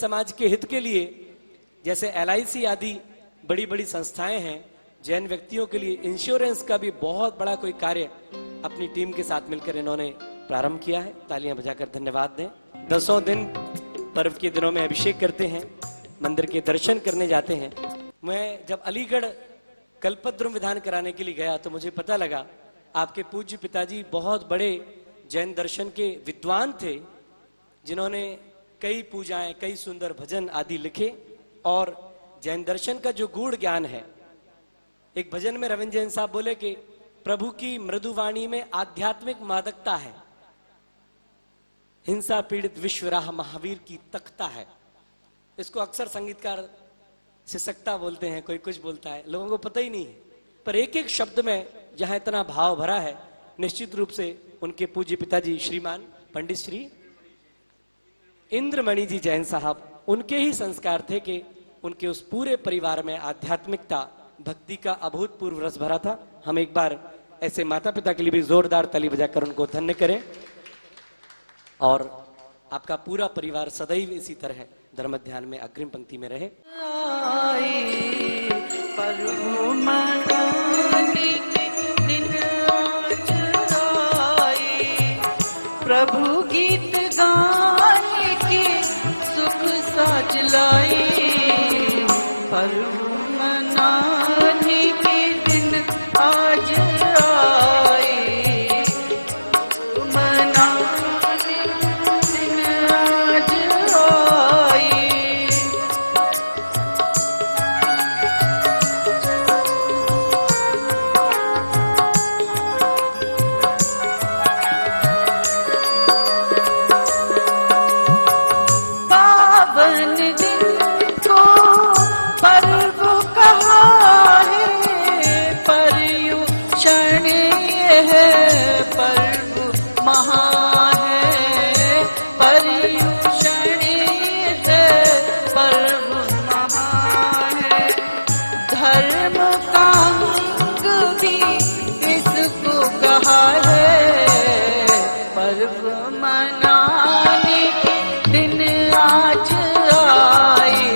समाज के हित के लिए, जैसे LIC आदि बड़ी बड़ी संस्थाएं हैं, जैन व्यक्तियों के लिए इंश्योरेंस का भी बहुत बड़ा कोई कार्य अपनी टीम के साथ मिलकर इन्होंने प्रारंभ किया है। तालियां बजाकर धन्यवाद दें। 10 दिन पर्व के दिनों में अभिषेक करते हैं, मंदिर के दर्शन करने जाते हैं। मैं जब अलीगढ़ कल्पद्रुम विधान कराने के लिए गया तो मुझे पता लगा आपके पूज्य पिताजी बहुत बड़े जैन दर्शन के विद्वान थे, जिन्होंने कई पूजाएं, कई सुंदर भजन आदि लिखे। और जैन दर्शन का जो गूढ़ ज्ञान है, एक भजन में रविंद्र जैन साहब बोले कि प्रभु की मृदुवाणी में आध्यात्मिक मादकता है, हिंसा पीड़ित विश्वराह महावीर की तख्ता है। इसको अक्सर संगीतकार सिसकता बोलते हैं, कोई कुछ बोलता है, लोगों को पता ही नहीं है, पर एक एक शब्द में जहां इतना भाव भरा है, निश्चित रूप से उनके पूज्य पिताजी श्रीमान पंडित श्री इंद्रमणि जी जैन साहब, उनके ही संस्कार थे कि उनके उस पूरे परिवार में आध्यात्मिकता, भक्ति का अभूतपूर्व रस भरा था। हम एक बार ऐसे माता पिता के लिए भी जोरदार ताली बजाकर उनको धन्य करें। और आपका पूरा परिवार सदैव इसी तरह धर्म ध्यान में अग्रिम पंक्ति में रहे। प्रभु गीत गाने के सुख साज लाई, पर्व मनाने के दिन आज आए, मनाने के दिन आज आए। पावन दिन को पर्व कहा है, पर्युषण है, पर्व महा है, पर्युषण है, पर्व महा है। धर्म का अंग भी इसको कहा है, पर्व मनाने के दिन आज आए,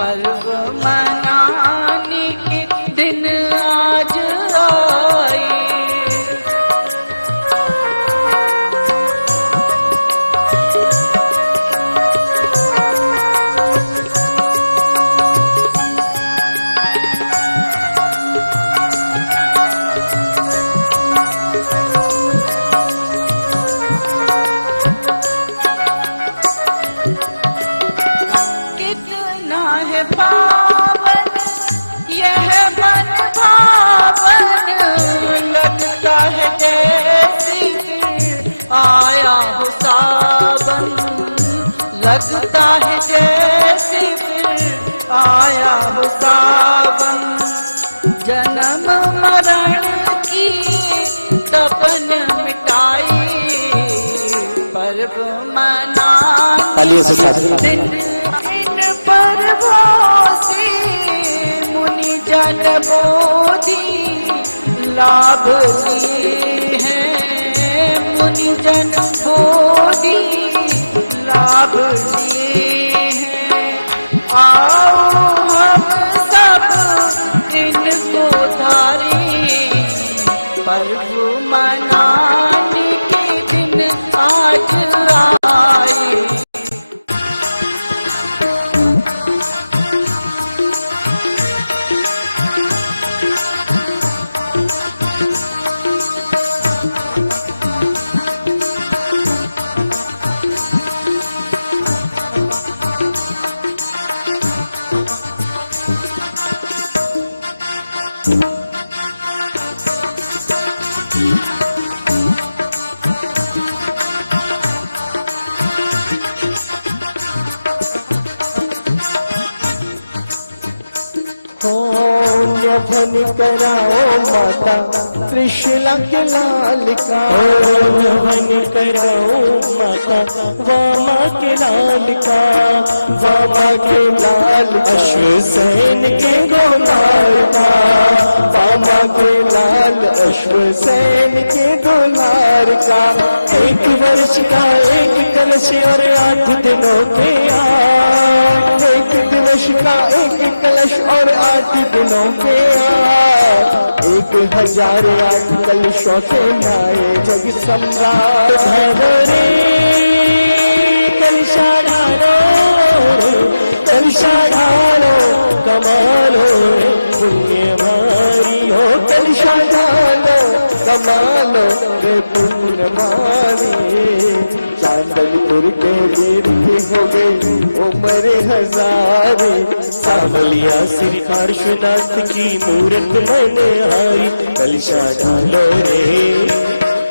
पर्व मनाने के दिन आज आए। कितना है पावन यह मन भावन, लगता है जैसे फिर आया हो सावन, लगता है जैसे फिर आया हो सावन। जन्म मरण की तपन मिटाई, पर्व मनाने दिन पर्वों से मुनि जन बोधि लाभ लिए हैं, मुनि जन बोधि लाभ लिए हैं। आओ हम सब इनको धारी, पर्व मनाने के दिन आज आए। न्यभन कराओ माता त्रिशूला के लाल का, न्यभन कराओ माता वामा के लाल का, वामा के लाल अश्वसेन के गोलाल का, वामा के लाल अश्वसेन के दुलार का, 1 वर्ष का 1 कलश और 8 दिनों के 8, 1 दिवस का 1 कलश और 8 दिनों के 8, 1008 कलशों से नहाए जग सम्राट। ढालो रे कलशा ढालो, कलशा ढालो, कमालो रे पुण्य भारी हो, कलशा ढालो कमालो रे पुण्य भारी। चांदलपुर के वीर की हो गई उम्र हजारी, सावलिया श्री पार्श्वनाथ की मूरत मैंने हारी। कलशा ढालो रे,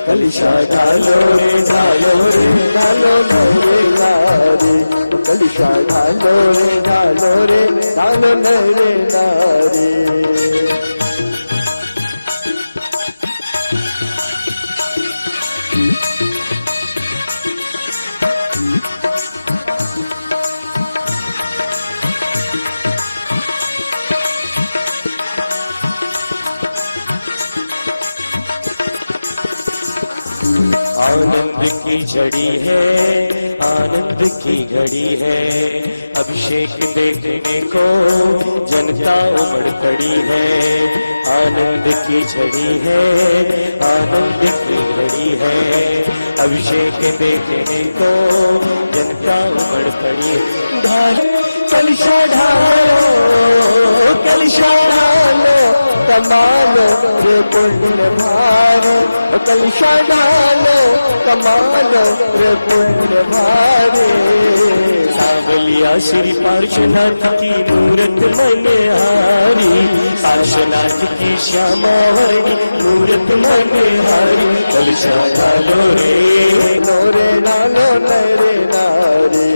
कलशा ढालो रे, ढालो रे, ढालो रे नारी, कलशा ढालो रे, ढालो रे, ढालो रे नारी। आनंद की झड़ी है, आनंद की घड़ी है, अभिषेक देखने को जनता उमड़ पड़ी है। आनंद की झड़ी है, आनंद की घड़ी है, अभिषेक देखने को जनता उमड़ पड़ी है। ढालो कलशा ढालो, कलशा ढालो, कमालो रे पुण्य भारी, कलशा ढालो, कमालो रे पुण्य भारी। सावलिया श्री पार्श्वनाथ की मूरत मैंने हारी, पार्श्वनाथ की श्यामा वर्णी मूरत मैंने हारी। कलशा ढालो रे, रे डालो रे नारी।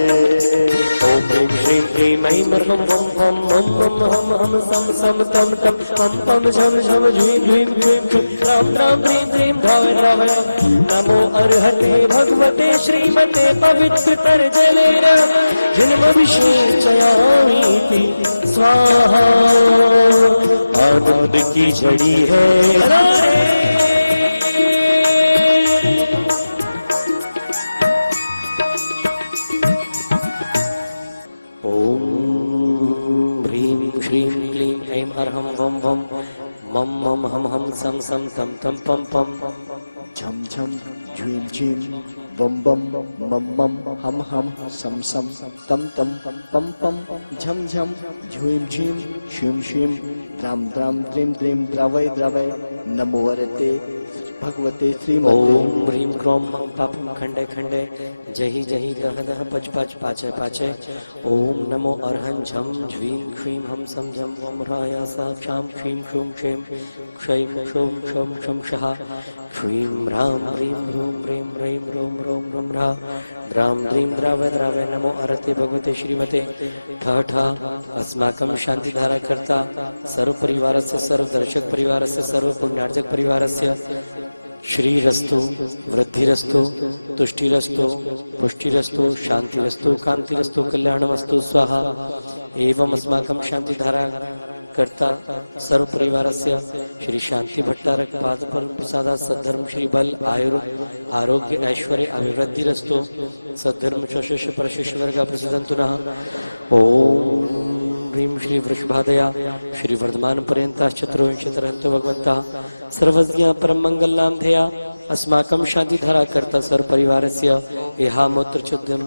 ओम ह्रीं श्रीं क्लीं ऐं मर्हं वं वं मं मं हम हम सम सम तम तम पम पम झम झम झ्रीं ह्रीं क्लीं क्लीं राम राम ह्रीं ह्रीं धावय धावय। नमो अर्हते भगवते श्रीमते पवित्रतर जलेन जन्मभिषेचयामीति स्वाहा। आनंद की झड़ी है अर्हं वं वं मम मम हम हम सम सम तम तम पम पम झम झम झ्वीं झीं बम बम मम मम हम हम सम सम तम तम पम पम झम झम झ्वीं झीं शीं शीं द्राम द्राम द्रीं द्रीं द्रावय द्रावय। नमो वरते भगवते श्रीमते। ओम ह्रीं क्रों मं पापं खंडे खंडे जहि जहि दह दह पच पच पाचय पाचय। ओम नमो अर्हं झम झ्वीं ह्रीं हम सम झम वं ह्राया सा क्षां क्षीं क्षूं क्षें क्षैं क्षौं क्षं क्षं क्षः क्ष्वीं ह्रां ह्रीं ह्रूं ह्रीं ह्रैं ह्रों ह्रौं ह्रं ह्रा द्रां द्रीं द्रावय द्रावय। नमो अर्हते भगवते श्रीमते। ठ ठ अस्माकं शान्तिधारा कर्ता सर्व परिवारस्य, सर्व दर्शक परिवारस्य, सर्व पुण्यार्जक परिवारस्य श्रीरस्तु, वृद्धिरस्तु, तुष्टिरस्तु, पुष्टिरस्तु, शांतिरस्तु, कांतिरस्तु, कल्याणमस्तु स्वाहा। एवं अस्माकं शांतिधारा कर्ता सर्व परिवारस्य श्री शांति भट्टारक पाद पर प्रसादा सद्धर्म श्री बल आयुर आरोग्य ऐश्वर्य अभिवृद्धिरस्तु। सद्धर्म शशिष्य परशिष्य वर्ग प्रसिद्धन्तु नः। ओम ह्रीं श्री वृषभादया श्री वर्धमान पर्यंता चतुर्विंशतिरहन्तो भगवन्तः सर्वज्ञ परम मंगलनाम ध्येया अस्माकं शांतिधारा कर्ता सर्व परिवारस्य एहा मूत्र चुद्यं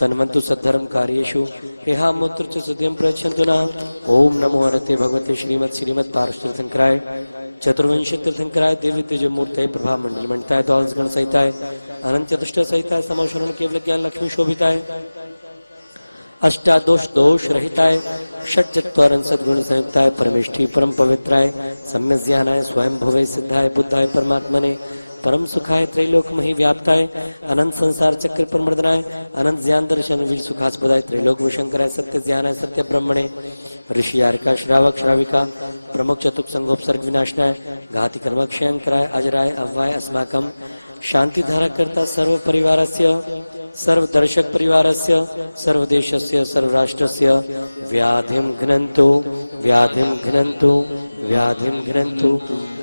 तन्वन्तु सद्धर्म कार्येषु एहा मूत्र च सुद्यं प्रयच्छन्तु नः। ओम नमो हरते भगवते श्रीमत् पार्श्वतीर्थंकराय चतुर्विंशतीर्थंकराय दिव्य तेज मूर्तये प्रभा मंडल मंडिताय द्वादश गण सहिताय अनंत चतुष्ट सहिताय समशरण केवल ज्ञान लक्ष्मी शोभिताय अष्टादोष दोष रहिताय षट्चत्वारं सद्गुण संयुक्ताय परमेष्ठी परम पवित्राय सम्यक ज्ञानाय स्वयं भुवे सिद्धाय बुद्धाय परमात्मने परम सुखाय त्रैलोकमहि व्याप्ताय अनंत संसार चक्र प्रमर्दनाय अनंत ज्ञान दर्शन वीर सुखास्पदाय त्रैलोक विशंकराय सत्य ज्ञानाय सत्य ब्रह्मणे ऋषियारिका श्रावक श्राविका प्रमुख चतुक संगोपसर्ग विनाशनाय घाति कर्मक्षयंकराय अजराय अव्वाय अस्माकं शांतिधारा कर्ता सर्व परिवारस्य सर्व दर्शक परिवारस्य सर्व देशस्य सर्व राष्ट्रस्य व्याधिं घ्नन्तु व्याधिं घ्नन्तु व्याधिं घ्नन्तु।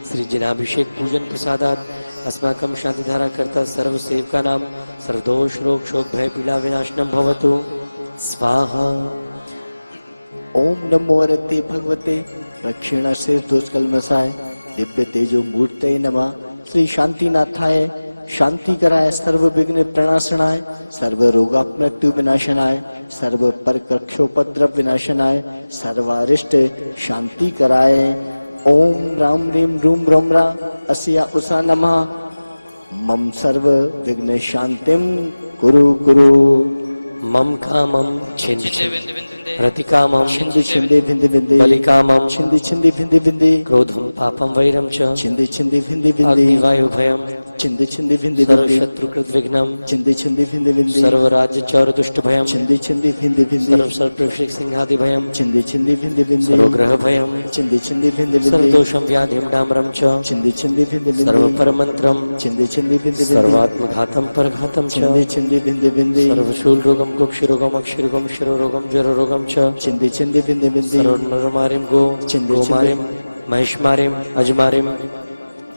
श्री जिनाभिषेक पूजन प्रसादात अस्माकं शांतिधारा कर्ता सर्व सेवका नाम सर्वदोष रोग शोक भय पीड़ा विनाशनम भवतु स्वाहा। ओम नमो रते भगवते दक्षिणा से दोषकलमसाय दिव्य तेजो मूर्ते नमः। श्री शांतिनाथाय शांति कराय सर्व विघ्न प्रणाशनाय सर्व रोगापमृत्यु विनाशनाय सर्व परकक्षोपद्रव विनाशनाय सर्वारिष्ट शांति कराय। ओम राम रीम रूम रोम रा अस्या उषा नमः। मम सर्व विघ्न शांतिम कुरु कुरु। मम कामं छिन्द प्रतिकामं छिंदि छिंदि भिंदि भिंदि बलिकामं छिंदि छिंदि भिंदि भिंदि क्रोधं पापं वैरं च छिंदि छिंदि भिंदि भिंदि अग्निवायुभयं छिंदि छिंदि भिंदि भिंदि सर्वशत्रुकृत विघ्नं छिंदि छिंदि भिंदि भिंदि सर्वराज्य चौर दुष्ट भयं छिंदि छिंदि भिंदि भिंदि सर्वसर्पवृश्चिक सिंहादि भयं छिंदि छिंदि भिंदि भिंदि सर्वग्रह भयं छिंदि छिंदि भिंदि भिंदि सर्वदोषं व्याधिं डाम्रं च छिंदि छिंदि भिंदि भिंदि सर्वपरमन्त्रं छिंदि छिंदि भिंदि भिंदि सर्वात्मघातं परघातं छिंदि च छिंदि भिंदि भिंदि सर्वशूलरोगं कुक्षिरोगं अक्षिरोगं शिरोरोगं ज्वररोगं च छिंदि छिंदि भिंदि भिंदि सर्वनरमारिं गोमारिं महिषमारिं अजमारिं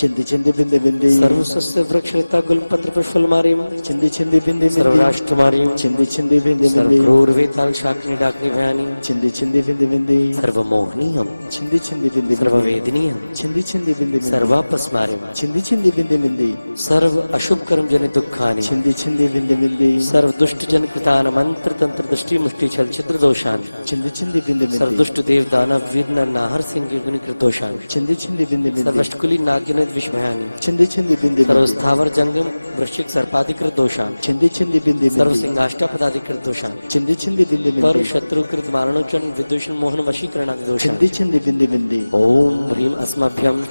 छिंदि छिंदि भिंदि भिंदि सर्वसस्य वृक्षलता गुलपत्र पुष्पलमारिं छिंदि छिंदि भिंदि भिंदि सर्वराष्ट्रमारिं छिंदि छिंदि भिंदि भिंदि सर्वक्रूरवेताल शाकिनी डाकिनी भयानी छिंदि छिंदि भिंदि भिंदि सर्वमोहनीयं छिंदि छिंदि भिंदि सर्ववेदनीयं छिंदि छिंदि भिंदि भिंदि सर्वापस्मारिं छिंदि छिंदि भिंदि भिंदि सर्व अशुभ कर्म जनित दुखानि छिंदि छिंदि भिंदि भिंदि सर्व दुष्ट जन कृतान मंत्र तंत्र दृष्टि मुष्टि छल छिद्र दोषान छिंदि छिंदि भिंदि सर्व भिंदि दुष्ट देव दानव वीर नर नाहर सिंह गुनि कृत दोषान छिंदि छिंदि भिंदि भिंदि सर्वष्टकुली नाग्यनित विष भयानी छिंदि छिंदि भिंदि सर्व भिंदि स्थावर जंगम वृश्चिक सर्पाधिकृत दोषान छिंदि छिंदि भिंदि सर्व भिंदि सिंहाष्टपदाधिकृत दोषान छिंदि छिंदि भिंदि पर भिंदि शत्रुकृत मारणोचन विदूषण मोहन वशीकरणादि दोषान छिंदि छिंदि भिंदि भिंदि ओम ह्रीम अस्मभ्यम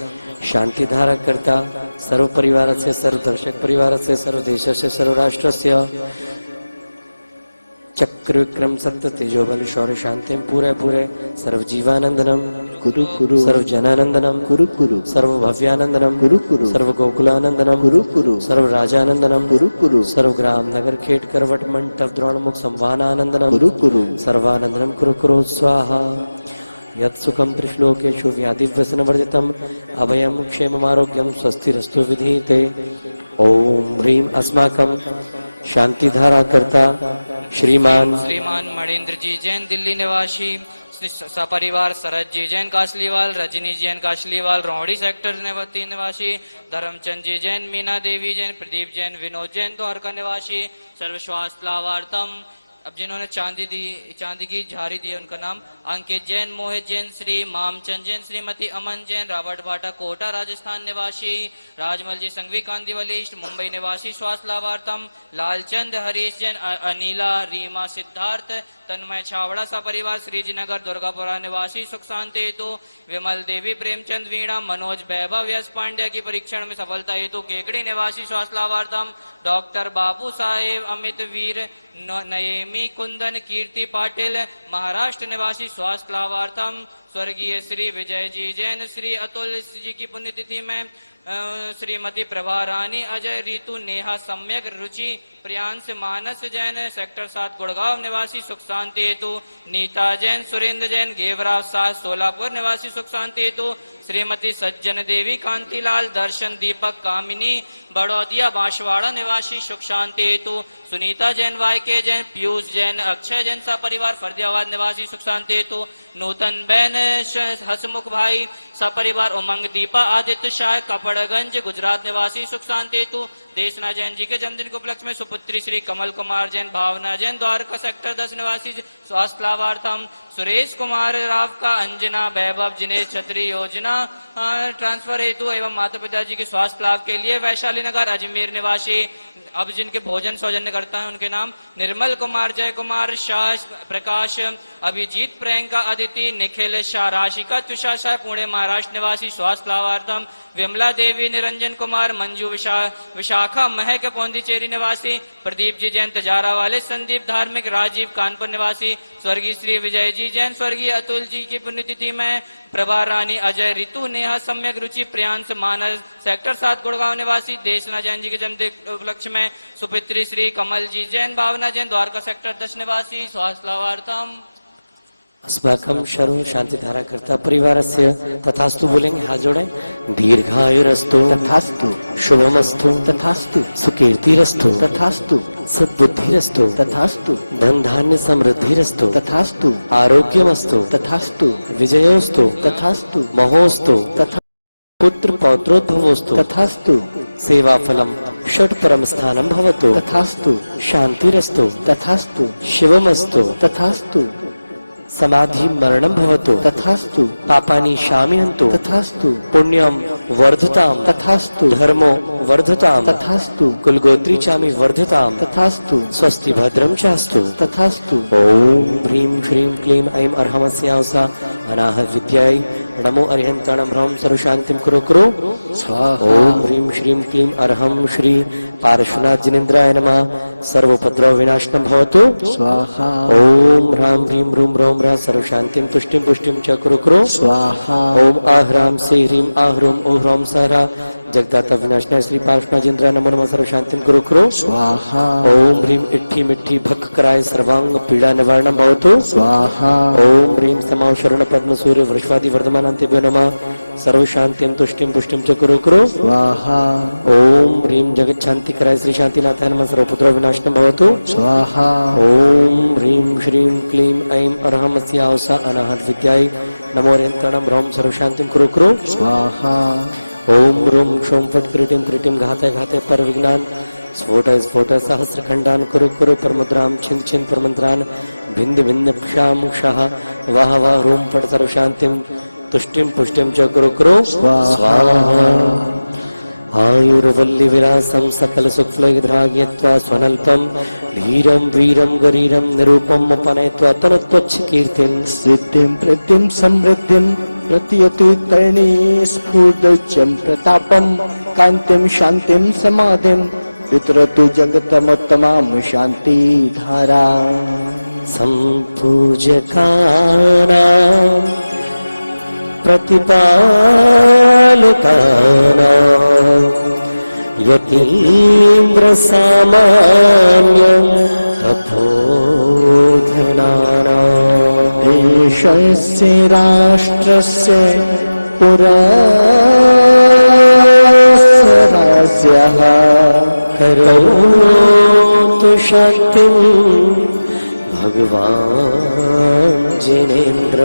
शांतिधारा कर्ता सर्व परिवार से सर्व दर्शक परिवार से सर्व देश से सर्व राष्ट्र से चक्र विक्रम सत्य तेजोबल शौर्य शांतिम पूरे पूरे सर्व जीवानंदनम कुरु कुरु सर्व जनानंदनम कुरु कुरु सर्व भव्यानंदनम कुरु कुरु सर्व गोकुलानंदनम कुरु कुरु सर्व राजानंदनम कुरु कुरु सर्व ग्राम नगर खेट करवट मंटप द्रोणमुख संवाहनानंदनम कुरु कुरु सर्वानंदनम कुरु कुरु स्वाहा यत् सुखम त्रिश्लोकेषु व्याधिव्यसनवर्जितम् अभयं क्षेममारोग्यं स्वस्तिरस्तु विधीयते। ओम ह्रीम अस्माकं शांतिधारा कर्ता श्रीमान मणिंद्र जी जैन दिल्ली निवासी, सपरिवार शरद जी जैन काशलीवाल, रजनी जैन काशलीवाल रोहड़ी सेक्टर निवासी, धर्मचंद जी जैन, मीना देवी जैन, प्रदीप जैन, विनोद जैन द्वारका निवासी, सर्व स्वास्थ्य लाभार्थम। अब जिन्होंने चांदी की झारी दी है उनका नाम अंकित जैन, मोहित जैन, श्री मामचंद जैन, श्रीमती अमन जैन, रावट भाटा कोटा राजस्थान निवासी, राजमल जी संघवी कांदिवली मुंबई निवासी स्वास्थ्य लाभार्थम, लालचंद हरीश जैन, अनिला रीमा सिद्धार्थ, तन्मय छावड़ा सपरिवार श्रीजीनगर दुर्गापुरा निवासी सुख शांति हेतु, विमल देवी प्रेमचंद वीणा, मनोज वैभव यश पांड्या की परीक्षण में सफलता हेतु केकड़ी निवासी स्वास्थ्य लाभार्थम, डॉक्टर बाबू साहेब अमित वीर नयेमी कुंदन कीर्ति पाटिल महाराष्ट्र निवासी स्वास्थ्य लाभार्थम, स्वर्गीय श्री विजय जी जैन, श्री अतुल जी की पुण्यतिथि में श्रीमती प्रभा रानी, अजय रीतु नेहा सम्यक रुचि प्रियांश मानस जैन सेक्टर 7 गुड़गांव निवासी सुख शांति हेतु, नीता जैन, सुरेंद्र जैन, गेवराव शाह सोलापुर निवासी सुख शांति हेतु, श्रीमती सज्जन देवी कांतिलाल, दर्शन दीपक कामिनी बड़ौदिया बांसवाड़ा निवासी सुख शांति हेतु, सुनीता जैन, वाईके जैन, पीयूष जैन, अक्षय जैन सपरिवार फर्दियाबाद निवासी सुख शांति हेतु, नूतन बैन हसमुख भाई सपरिवार उमंग दीपा आदित्य शाह कपड़गंज गुजरात निवासी सुख शांति हेतु, देशना जैन जी के जन्मदिन के उपलक्ष्य में सुपुत्री श्री कमल कुमार जैन, भावना जैन द्वारका सेक्टर 10 निवासी स्वास्थ्य लाभार्थम, सुरेश कुमार राव का अंजना वैभव जिनेश छत्री योजना ट्रांसफर हेतु एवं माता पिता जी के स्वास्थ्य लाभ के लिए वैशाली नगर अजमेर निवासी, अब जिनके भोजन सौजन्य करता है उनके नाम निर्मल कुमार, जय कुमार, शाह प्रकाश, अभिजीत, प्रियंका, अदिति, निखिल शाह, राशिका, तुषार शाह पुणे महाराष्ट्र निवासी स्वास्थ्य लाभार्थम, विमला देवी, निरंजन कुमार, मंजू विशाखा महक पौंडीचेरी निवासी, प्रदीप जी जैन तजारा वाले, संदीप धार्मिक, राजीव कानपुर निवासी, स्वर्गीय श्री विजय जी जैन, स्वर्गीय अतुल जी की पुण्यतिथि में प्रभा रानी, अजय ऋतु नेहा सम्यक रुचि प्रियांश मानस सेक्टर 7 गुड़गांव निवासी, देशना जैन जी के जन्मदिन उपलक्ष्य में सुपित्री श्री कमल जी जैन, भावना जैन द्वारका सेक्टर 10 निवासी स्वास्थ्य लाभार्थम। अस्माकं शर्व शांतिधारा कर्ता परिवारस्य तथास्तु बोलेंगे, हाथ जोड़ें। दीर्घायुरस्तु तथास्तु, शुभमस्तु तथास्तु, सुकीर्तिरस्तु तथास्तु, सद्बुद्धिरस्तु तथास्तु, धन धान्य समृद्धिरस्तु तथास्तु, आरोग्यमस्तु तथास्तु, विजयोस्तु तथास्तु, महोस्तु तथा पुत्र पौत्रोद्भवोस्तु तथास्तु, सेवाफलम षट परम स्थानम भवतु तथास्तु, शांतिरस्तु तथास्तु, शिवमस्तु तथास्तु, समाधि मरणम भवतु तथास्तु, पापानि शामिहन्तु तथास्तु, पुण्यम वर्धताम तथास्तु, धर्मो वर्धताम तथास्तु, कुलगोत्री चामि वर्धताम तथास्तु, स्वस्ति भद्रम चास्तु। तथास्तु। ओम ह्रीं श्रीं क्लीं ऐं अर्हमस्यावसा अनाहत विद्याय नमो अरिहंताणं ह्रौं सर्वशांतिं कुरु कुरु स्वाहा। ओम ह्रीं श्रीं क्लीं अर्हं श्री पार्श्वनाथ जिनेन्द्राय नमः सर्वोपद्रव विनाशनं भवतु स्वाहा। ओम ह्रां ह्रीं रूं रौं ह्रा सर्वशांतिं तुष्टिं पुष्टिं च कुरु कुरु स्वाहा। ओम आह्रां से ह्रीं आह्रूं ओं ह्रौं सहरा जगदाता विनाशनाय श्री पार्श्वनाथ जिनेन्द्राय नमो नमः सर्वशांतिं कुरु कुरु स्वाहा। ओम ह्रीं इट्ठी मिट्ठी भक् कराय सर्वांग पीड़ा निवारणं भवतु स्वाहा। ओम ह्रीं समाव शरण पद्म सूर्य वृषभादि वर्धमानान्तेभ्यो नमः सर्वशांतिं तुष्टिं पुष्टिं च कुरु कुरु स्वाहा। ओम ह्रीं जगत् शांति कराय श्री शांतिनाथाय नमः सर्वपुत्र विनाशनं भवतु स्वाहा। ओम ह्रीं श्रीं क्लीं ऐं अर्हमस्यावसा अनाहत विद्याय नमो अरिहंताणं ह्रौं सर्वशांतिं कुरु कुरु स्वाहा। ओम रूं क्षौं फट् क्रीटिं क्रीटिं घातय घातय पर विघ्नान् स्फोटय स्फोटय सहस्रखण्डान् कुरु कुरु परमुद्रां छिन्द छिन्द परमन्त्रान् भिन्द भिन्द क्षां क्षः वाह वाह रूं फट् सर्वशान्तिं तुष्टिं पुष्टिं च कुरु कुरु स्वाहा। आयुर्वल्ली विलासं सकल सुखफलैर्धार्यत्वा स्वनल्पं धीरं वीरं गरीरं निरूपम् उपनयत्वा तनुत्वच्छ कीर्तिं सिद्धिं प्रद्धिं समृद्धिं प्रतियति तर्णी स्फूर्दच्यं प्रतापं कान्तिं शान्तिं समाधिं वितरतु जगतमुत्तमां शान्तिधारा। सम्पूज्यकानां प्रतिपालकानां यतीन्द्रसामान्य तपोधनानां देशस्य राष्ट्रस्य पुरस्सरस्यः करोतु शान्तिं भगवान् जिनेन्द्र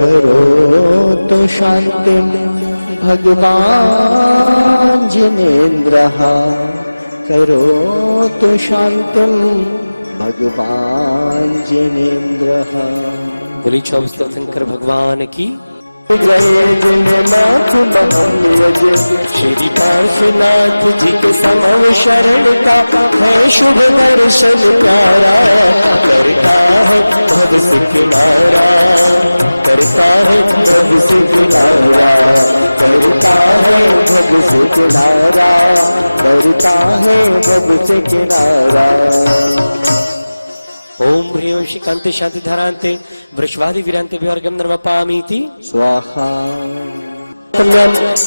करोतु शान्तिं भगवान् जिनेन्द्रः करोतु शान्तिं भगवान् जिनेन्द्रः। बोली 24 तीर्थंकर भगवान की श्री पार्श्वनाथ जी के समव शरण का है शुभ दर्शन प्यारा करता है भव से किनारा करता है भव से किनारा करता है भव से किनारा करता है भव से किनारा। ओम ह्रीं श्रीकांते शांतिधारान्ते वृषभादि वीरांते अर्घ्यं निर्वपामीति स्वाहा।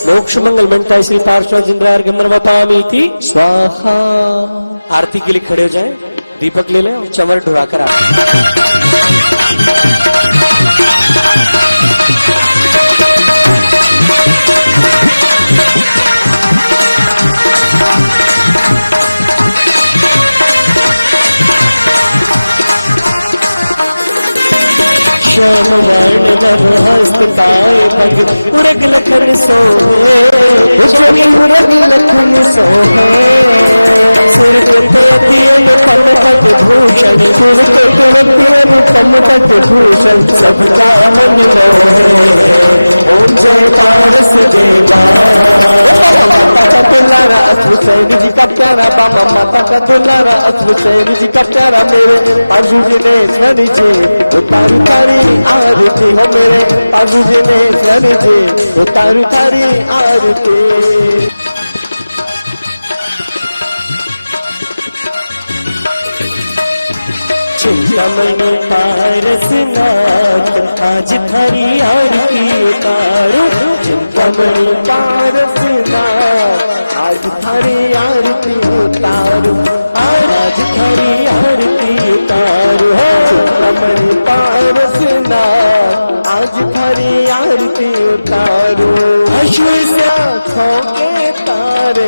मोक्ष मंगल मंटाय श्री पार्श्वनाथ जिनेन्द्राय अर्घ्यं निर्वपामीति स्वाहा। आरती के लिए खड़े हो जाएं, दीपक ले लें और चंवर ढुराकर आरती। श्याम वर्ण नभ हस्त काय भग उरग लखन सोहे उरग लखन सोहे सुर के तेतियन पम पट भूषण सुर के तेतियन पम पट भूषण सबका मन मोहे ओम जय पारस देवा माता का दुलारा अद्भुत सैनी जी का प्यारा बाबा माता का दुलारा अद्भुत सैनी जी का प्यारा मेरे पाजू जी ने स्वनी जी उतारू तारी आरती हो मेरे पाजू जी ने स्वनी जी उतारू तारी आरती। चिंतामणि पारसनाथ आज थारी आरती उतारो चिंतामणि पारसनाथ आज थारी आरती उतारू, आज थारी आरती उतारू हो चिंतामणि पारसनाथ, आज थारी आरती उतारू। अश्व से आँखों के तारे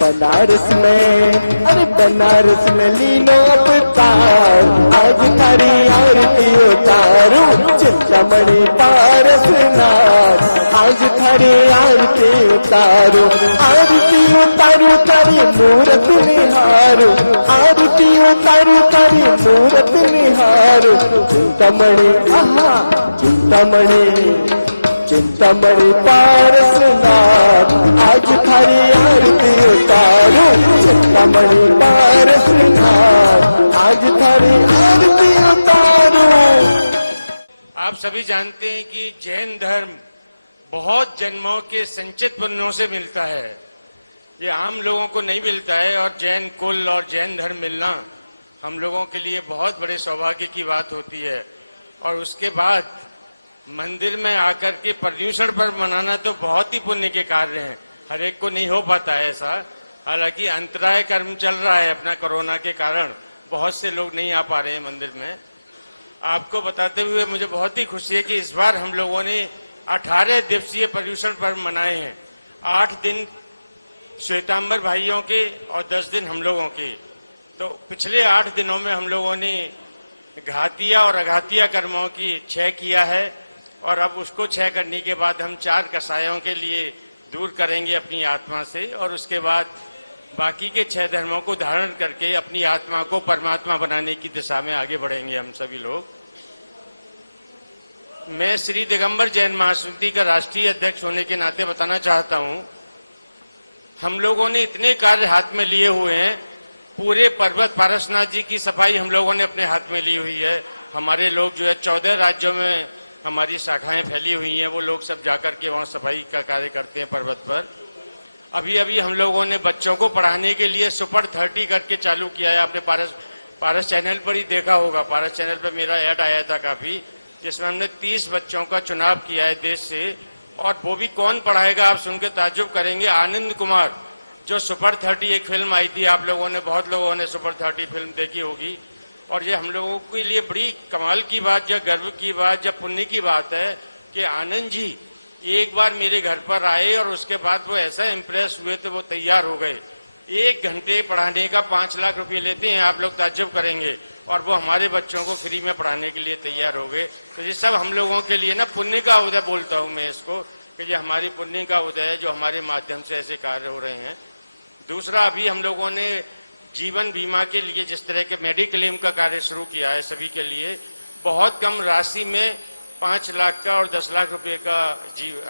बनारस में, अरे बनारस में लीनो अवतार, आज थारी आरती उतारू चिंतामणि पारसनाथ, आज थारी आरती उतारू। आरती उतारू तारी मूरत निहारू, आरती उतारू तारी मूरत निहारू। चिंतामणि आहा चिंतामणि चिंतामणि पारसनाथ, आज थारी आरती उतारू चिंतामणि पारसनाथ, आज थारी आरती उतारू। आप सभी जानते हैं कि जैन धर्म बहुत जन्मों के संचित पुण्यों से मिलता है। ये आम लोगों को नहीं मिलता है और जैन कुल और जैन धर्म मिलना हम लोगों के लिए बहुत बड़े सौभाग्य की बात होती है। और उसके बाद मंदिर में आकर के पर्यूषण पर्व मनाना तो बहुत ही पुण्य के कार्य हैं, हर एक को नहीं हो पाता है ऐसा। हालांकि अंतराय कर्म चल रहा है अपना कोरोना के कारण, बहुत से लोग नहीं आ पा रहे हैं मंदिर में। आपको बताते हुए मुझे बहुत ही खुशी है कि इस बार हम लोगों ने 18 दिवसीय पर्यूषण पर्व मनाए हैं। 8 दिन श्वेतांबर भाइयों के और 10 दिन हम लोगों के। तो पिछले 8 दिनों में हम लोगों ने घातिया और अघातिया कर्मों की क्षय किया है और अब उसको क्षय करने के बाद हम 4 कसायों के लिए दूर करेंगे अपनी आत्मा से और उसके बाद बाकी के 6 धर्मों को धारण करके अपनी आत्मा को परमात्मा बनाने की दिशा में आगे बढ़ेंगे हम सभी लोग। मैं श्री दिगंबर जैन महासमिति का राष्ट्रीय अध्यक्ष होने के नाते बताना चाहता हूं, हम लोगों ने इतने कार्य हाथ में लिए हुए हैं। पूरे पर्वत पारसनाथ जी की सफाई हम लोगों ने अपने हाथ में ली हुई है। हमारे लोग जो है 14 राज्यों में हमारी शाखाएं फैली हुई हैं, वो लोग सब जाकर के वहाँ सफाई का कार्य करते हैं पर्वत पर। अभी अभी हम लोगों ने बच्चों को पढ़ाने के लिए सुपर 30 करके चालू किया है। आपने पारस चैनल पर ही देखा होगा, पारस चैनल पर मेरा ऐड आया था काफ़ी, जिसमें हमने 30 बच्चों का चुनाव किया है देश से। और वो भी कौन पढ़ाएगा आप सुन के ताज्जुब करेंगे, आनंद कुमार, जो सुपर 30 एक फिल्म आई थी, आप लोगों ने बहुत लोगों ने सुपर 30 फिल्म देखी होगी। और ये हम लोगों के लिए बड़ी कमाल की बात या गर्व की बात या पुण्य की बात है कि आनंद जी एक बार मेरे घर पर आए और उसके बाद वो ऐसा इम्प्रेस हुए तो वो तैयार हो गए। 1 घंटे पढ़ाने का 5 लाख रुपये लेते हैं, आप लोग ताज्जुब करेंगे, और वो हमारे बच्चों को फ्री में पढ़ाने के लिए तैयार हो गए। तो ये सब हम लोगों के लिए ना पुण्य का उदय बोलता हूँ मैं इसको, कि ये हमारी पुण्य का उदय है जो हमारे माध्यम से ऐसे कार्य हो रहे हैं। दूसरा, अभी हम लोगों ने जीवन बीमा के लिए जिस तरह के मेडिक्लेम का कार्य शुरू किया है सभी के लिए, बहुत कम राशि में 5 लाख का और 10 लाख रुपए का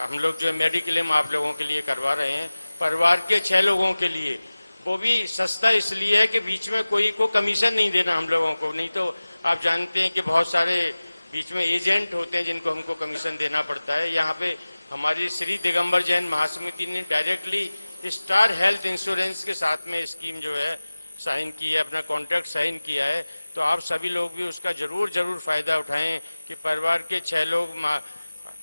हम लोग जो है मेडिक्लेम आप लोगों के लिए करवा रहे हैं, परिवार के 6 लोगों के लिए। वो भी सस्ता इसलिए है कि बीच में कोई को कमीशन नहीं देना हम लोगों को, नहीं तो आप जानते हैं कि बहुत सारे बीच में एजेंट होते हैं जिनको हमको कमीशन देना पड़ता है। यहाँ पे हमारी श्री दिगंबर जैन महासमिति ने डायरेक्टली स्टार हेल्थ इंश्योरेंस के साथ में स्कीम जो है साइन की है, अपना कॉन्ट्रैक्ट साइन किया है। तो आप सभी लोग भी उसका जरूर फ़ायदा उठाएं कि परिवार के 6 लोग,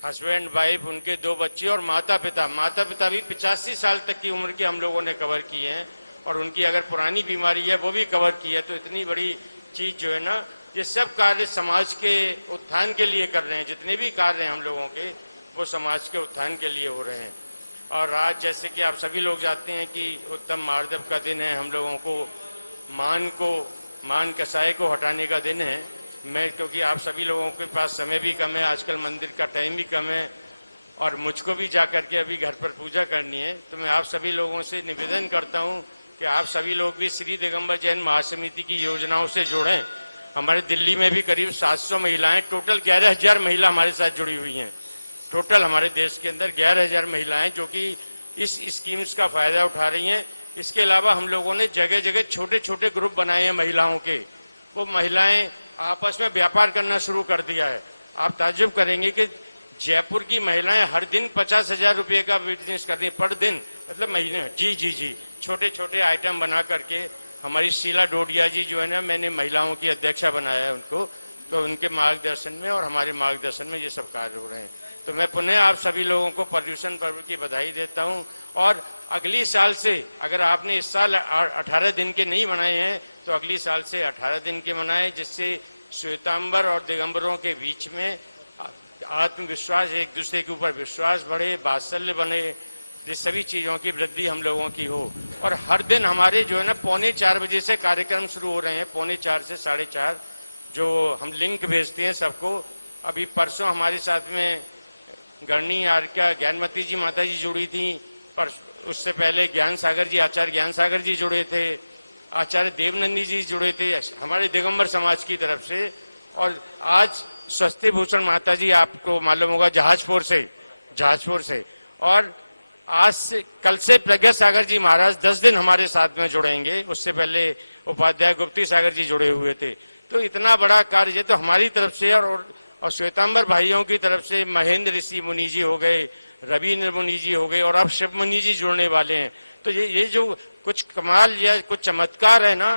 हस्बैंड वाइफ, उनके 2 बच्चे और माता पिता भी 85 साल तक की उम्र के हम लोगों ने कवर किए हैं, और उनकी अगर पुरानी बीमारी है वो भी कवर की है। तो इतनी बड़ी चीज़ जो है ना, ये सब कार्य समाज के उत्थान के लिए कर रहे हैं। जितने भी कार्य हैं हम लोगों के, वो समाज के उत्थान के लिए हो रहे हैं। और आज जैसे कि आप सभी लोग जानते हैं कि उत्तम मार्दव का दिन है, हम लोगों को मान कसाय को हटाने का दिन है। मैं, क्योंकि आप सभी लोगों के पास समय भी कम है, आजकल मंदिर का टाइम भी कम है, और मुझको भी जा करके अभी घर पर पूजा करनी है, तो मैं आप सभी लोगों से निवेदन करता हूं कि आप सभी लोग भी श्री दिगंबर जैन महासमिति की योजनाओं से जुड़ें। हमारे दिल्ली में भी करीब 700 महिलाएं, टोटल 11,000 महिला हमारे साथ जुड़ी हुई हैं। टोटल हमारे देश के अंदर 11,000 महिलाएं जो कि इस स्कीम्स का फ़ायदा उठा रही हैं। इसके अलावा हम लोगों ने जगह जगह छोटे ग्रुप बनाए हैं महिलाओं के, वो महिलाएं आपस में व्यापार करना शुरू कर दिया है। आप ताज्जुब करेंगे कि जयपुर की महिलाएं हर दिन 50,000 रुपये का बिजनेस कर रही हैं पर दिन, मतलब महीने। जी छोटे आइटम बना करके। हमारी शीला डोडिया जी जो है ना, मैंने महिलाओं की अध्यक्षा बनाया है उनको, तो उनके मार्गदर्शन में और हमारे मार्गदर्शन में ये सब कार्य हो रहे हैं। तो मैं पुनः आप सभी लोगों को पर्यूषण पर्व की बधाई देता हूं। और अगली साल से, अगर आपने इस साल 18 दिन के नहीं मनाए हैं तो अगली साल से 18 दिन के मनाएं, जिससे श्वेतांबर और दिगंबरों के बीच में आत्मविश्वास, एक दूसरे के ऊपर विश्वास बढ़े, वात्सल्य बने, ये सभी चीज़ों की वृद्धि हम लोगों की हो। और हर दिन हमारे जो है ना 3:45 बजे से कार्यक्रम शुरू हो रहे हैं, 3:45 से 4:30, जो हम लिंक भेजते हैं सबको। अभी परसों हमारे साथ में गणनी आर्या ज्ञानमती जी माता जी जुड़ी थी, पर उससे पहले ज्ञान सागर जी, आचार्य ज्ञान सागर जी जुड़े थे, आचार्य देवनंदी जी जुड़े थे हमारे दिगंबर समाज की तरफ से। और आज स्वस्ति भूषण माता जी, आपको मालूम होगा, जहाजपुर से। और आज से, कल से प्रज्ञा सागर जी महाराज 10 दिन हमारे साथ में जुड़ेंगे। उससे पहले उपाध्याय गुप्ती सागर जी जुड़े हुए थे। तो इतना बड़ा कार्य ये तो हमारी तरफ से और श्वेतांबर भाइयों की तरफ से महेंद्र ऋषि मुनि जी हो गए, रविन्द्र मुनि जी हो गए, और अब शिव मुनि जी जुड़ने वाले हैं। तो ये जो कुछ कमाल या कुछ चमत्कार है ना,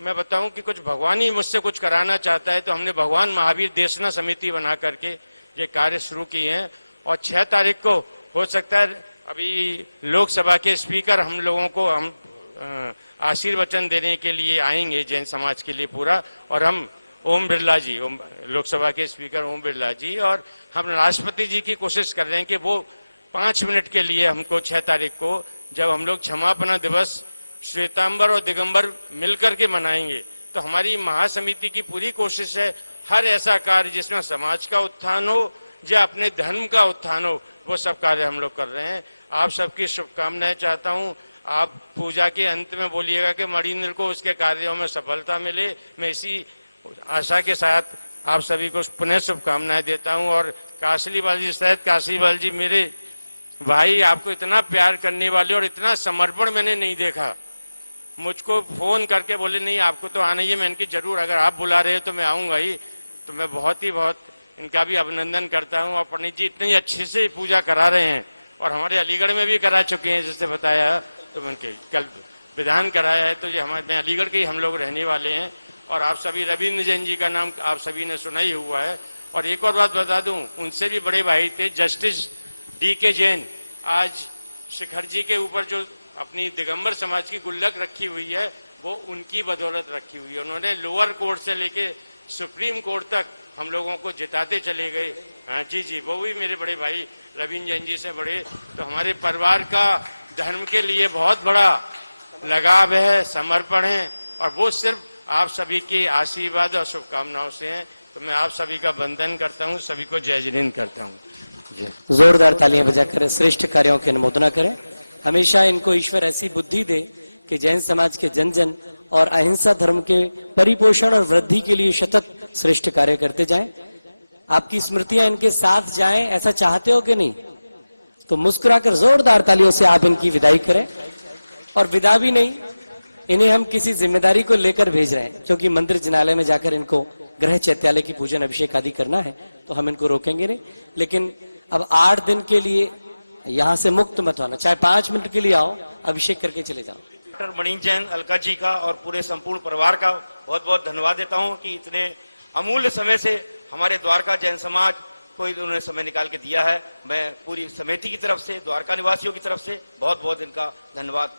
मैं बताऊं कि कुछ भगवान ही मुझसे कुछ कराना चाहता है। तो हमने भगवान महावीर देशना समिति बना करके ये कार्य शुरू किए हैं। और 6 तारीख को हो सकता है, अभी लोकसभा के स्पीकर हम लोगों को आशीर्वचन देने के लिए आएंगे जैन समाज के लिए पूरा। और हम ओम बिरला जी, लोकसभा के स्पीकर ओम बिरला जी, और हम राष्ट्रपति जी की कोशिश कर रहे हैं कि वो 5 मिनट के लिए हमको 6 तारीख को, जब हम लोग क्षमापना दिवस श्वेतांबर और दिगंबर मिलकर के मनाएंगे, तो हमारी महासमिति की पूरी कोशिश है हर ऐसा कार्य जिसमें समाज का उत्थान हो या अपने धर्म का उत्थान हो, वो सब कार्य हम लोग कर रहे हैं। आप सबकी शुभकामनाएं चाहता हूँ। आप पूजा के अंत में बोलिएगा कि मणिन्द्र को उसके कार्यों में सफलता मिले। मैं इसी आशा के साथ आप सभी को पुनः शुभकामनाएं देता हूं। और काशीवाल जी, शायद काशीवाल जी मेरे भाई, आपको इतना प्यार करने वाले और इतना समर्पण मैंने नहीं देखा। मुझको फोन करके बोले नहीं आपको तो आना ही है। मैं इनकी जरूर, अगर आप बुला रहे हो तो मैं आऊँगा ही। तो मैं बहुत इनका भी अभिनंदन करता हूँ। और पंडित जी इतनी अच्छे से पूजा करा रहे हैं, और हमारे अलीगढ़ में भी करा चुके हैं जैसे बताया, तो उनके कल विधान कराया है। तो ये मैं अलीगढ़ के ही हम लोग रहने वाले हैं। और आप सभी रविन्द्र जैन जी का नाम आप सभी ने सुना ही हुआ है। और एक और बात बता दूं, उनसे भी बड़े भाई थे जस्टिस DK जैन। आज शिखर जी के ऊपर जो अपनी दिगंबर समाज की गुल्लक रखी हुई है, वो उनकी बदौलत रखी हुई है। उन्होंने लोअर कोर्ट से लेके सुप्रीम कोर्ट तक हम लोगों को जिताते चले गए। हाँ जी, वो भी मेरे बड़े भाई रविन्द्र जैन जी से बड़े। तो हमारे परिवार का धर्म के लिए बहुत बड़ा लगाव है, समर्पण है, और वो सिर्फ आप सभी के आशीर्वाद और शुभकामनाओं से हैं। तो मैं आप सभी का वंदन करता हूँ, सभी को जय जिनेन्द्र करता हूँ। जोरदार तालियां बजाकर श्रेष्ठ कार्यों की अनुमोदना करें। हमेशा इनको ईश्वर ऐसी बुद्धि दे कि जैन समाज के जन जन और अहिंसा धर्म के परिपोषण और वृद्धि के लिए सतत श्रेष्ठ कार्य करते जाएं। आपकी स्मृतियां इनके साथ जाएं, ऐसा चाहते हो कि नहीं? तो मुस्कुराकर जोरदार तालियों से आप इनकी विदाई करें। और विदा भी नहीं, इन्हें हम किसी जिम्मेदारी को लेकर भेज रहे हैं, क्योंकि मंदिर जिनालय में जाकर इनको ग्रह चैत्यालय की पूजन अभिषेक आदि करना है, तो हम इनको रोकेंगे नहीं। लेकिन अब 8 दिन के लिए यहाँ से मुक्त मत होना, चाहे 5 मिनट के लिए आओ, अभिषेक करके चले जाओ। डॉक्टर मणि जैन अलका जी का और पूरे संपूर्ण परिवार का बहुत बहुत धन्यवाद देता हूँ कि इतने अमूल्य समय से हमारे द्वारका जैन समाज को उन्होंने समय निकाल के दिया है। मैं पूरी समिति की तरफ से, द्वारका निवासियों की तरफ से बहुत बहुत इनका धन्यवाद।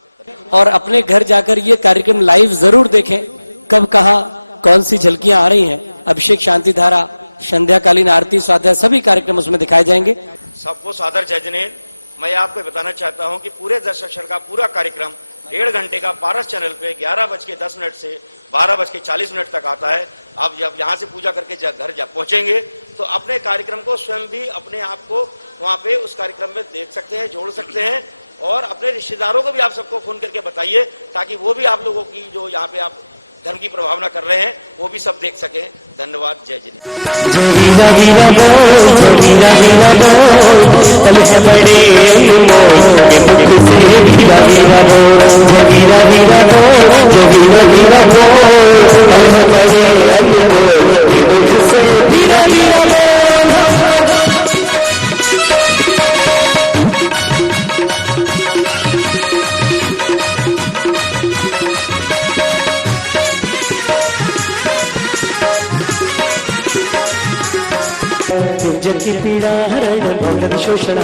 और अपने घर जाकर ये कार्यक्रम लाइव जरूर देखें, कब कहाँ कौन सी झलकियां आ रही हैं। अभिषेक, शांति धारा, संध्याकालीन आरती, स्वाध्याय, सभी कार्यक्रम उसमें दिखाए जाएंगे। सबको सादर जय जिनेन्द्र। मैं आपको बताना चाहता हूं कि पूरे दर्शन का पूरा कार्यक्रम 1.5 घंटे का पारस चैनल पे 11:10 से 12:40 तक आता है। आप जब यहाँ से पूजा करके घर पहुंचेंगे तो अपने कार्यक्रम को स्वयं भी अपने आप को वहाँ पे उस कार्यक्रम में देख सकते हैं, जोड़ सकते हैं। और अपने रिश्तेदारों को भी आप सबको फोन करके बताइए, ताकि वो भी आप लोगों की जो यहाँ पे आप धर्म की प्रभावना कर रहे हैं वो भी सब देख सकें। धन्यवाद। जय जिनेन्द्र। पीड़ा हरण भवद शोषण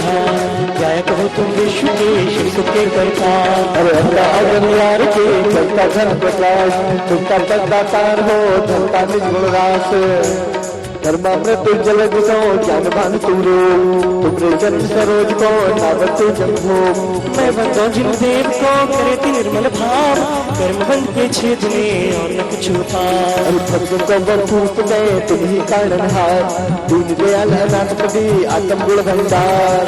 गायक हो तुम विश्व के शिव सुख के करता। अरे अगम यार के चलता धन प्रकाश, तुमका पदातार हो धनता निज गुणरास। धर्मामृत जल गुसो ज्ञान भान तुमरो, तुमरे जन्म सरोज को नावत जम्भो। मैं बंदो जिन देव को करे निर्मल भाव, कर्म बंध के छेद में और न कुछ उपाय। अरे भक्त को बरपूत में तुम ही कारण हार, दीन दयाल अनाथ प्रभु आत्म गुण भंडार।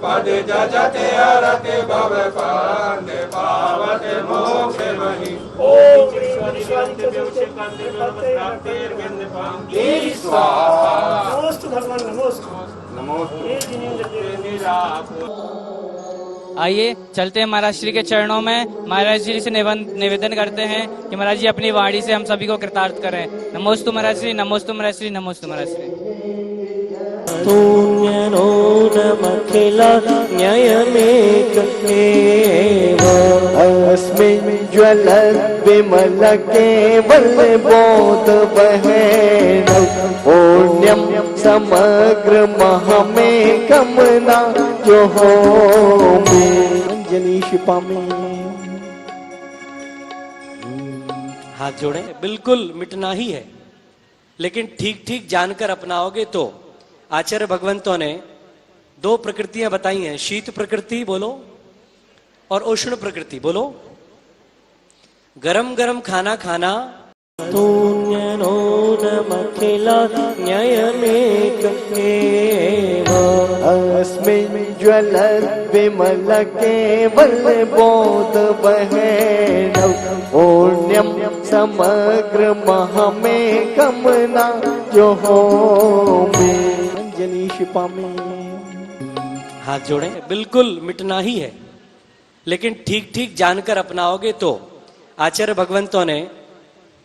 पद जजते अरते भव पांडे पावते मोक्ष महि। ओम आइए चलते हैं महाराज श्री के चरणों में। महाराज जी से निवेदन करते हैं कि महाराज जी अपनी वाणी से हम सभी को कृतार्थ करें। नमोस्तु महाराज श्री, नमोस्तु महाराज श्री, नमोस्तु महाराज श्री। तून्यनो नमखिला न्यायमेक एव, अस्मिन् ज्वलत् विमल केवल बोध बहेन। पुण्यम समग्र महमेकमना जो हो में। अंजलि शिपामी। हाथ जोड़े। बिल्कुल मिटना ही है, लेकिन ठीक ठीक जानकर अपनाओगे तो। आचार्य भगवंतों ने दो प्रकृतियां बताई हैं, शीत प्रकृति बोलो और उष्ण प्रकृति बोलो। गरम गरम खाना खाना। तून्यनो नमखिला न्यायमेक एव, अस्मिन् ज्वलत् विमल केवल बोध बहेन। पुण्यम समग्र महमेकमना जो हो में। अंजलि शिपामी। हाथ जोड़े। बिल्कुल मिटना ही है, लेकिन ठीक ठीक जानकर अपनाओगे तो। आचार्य भगवंतों ने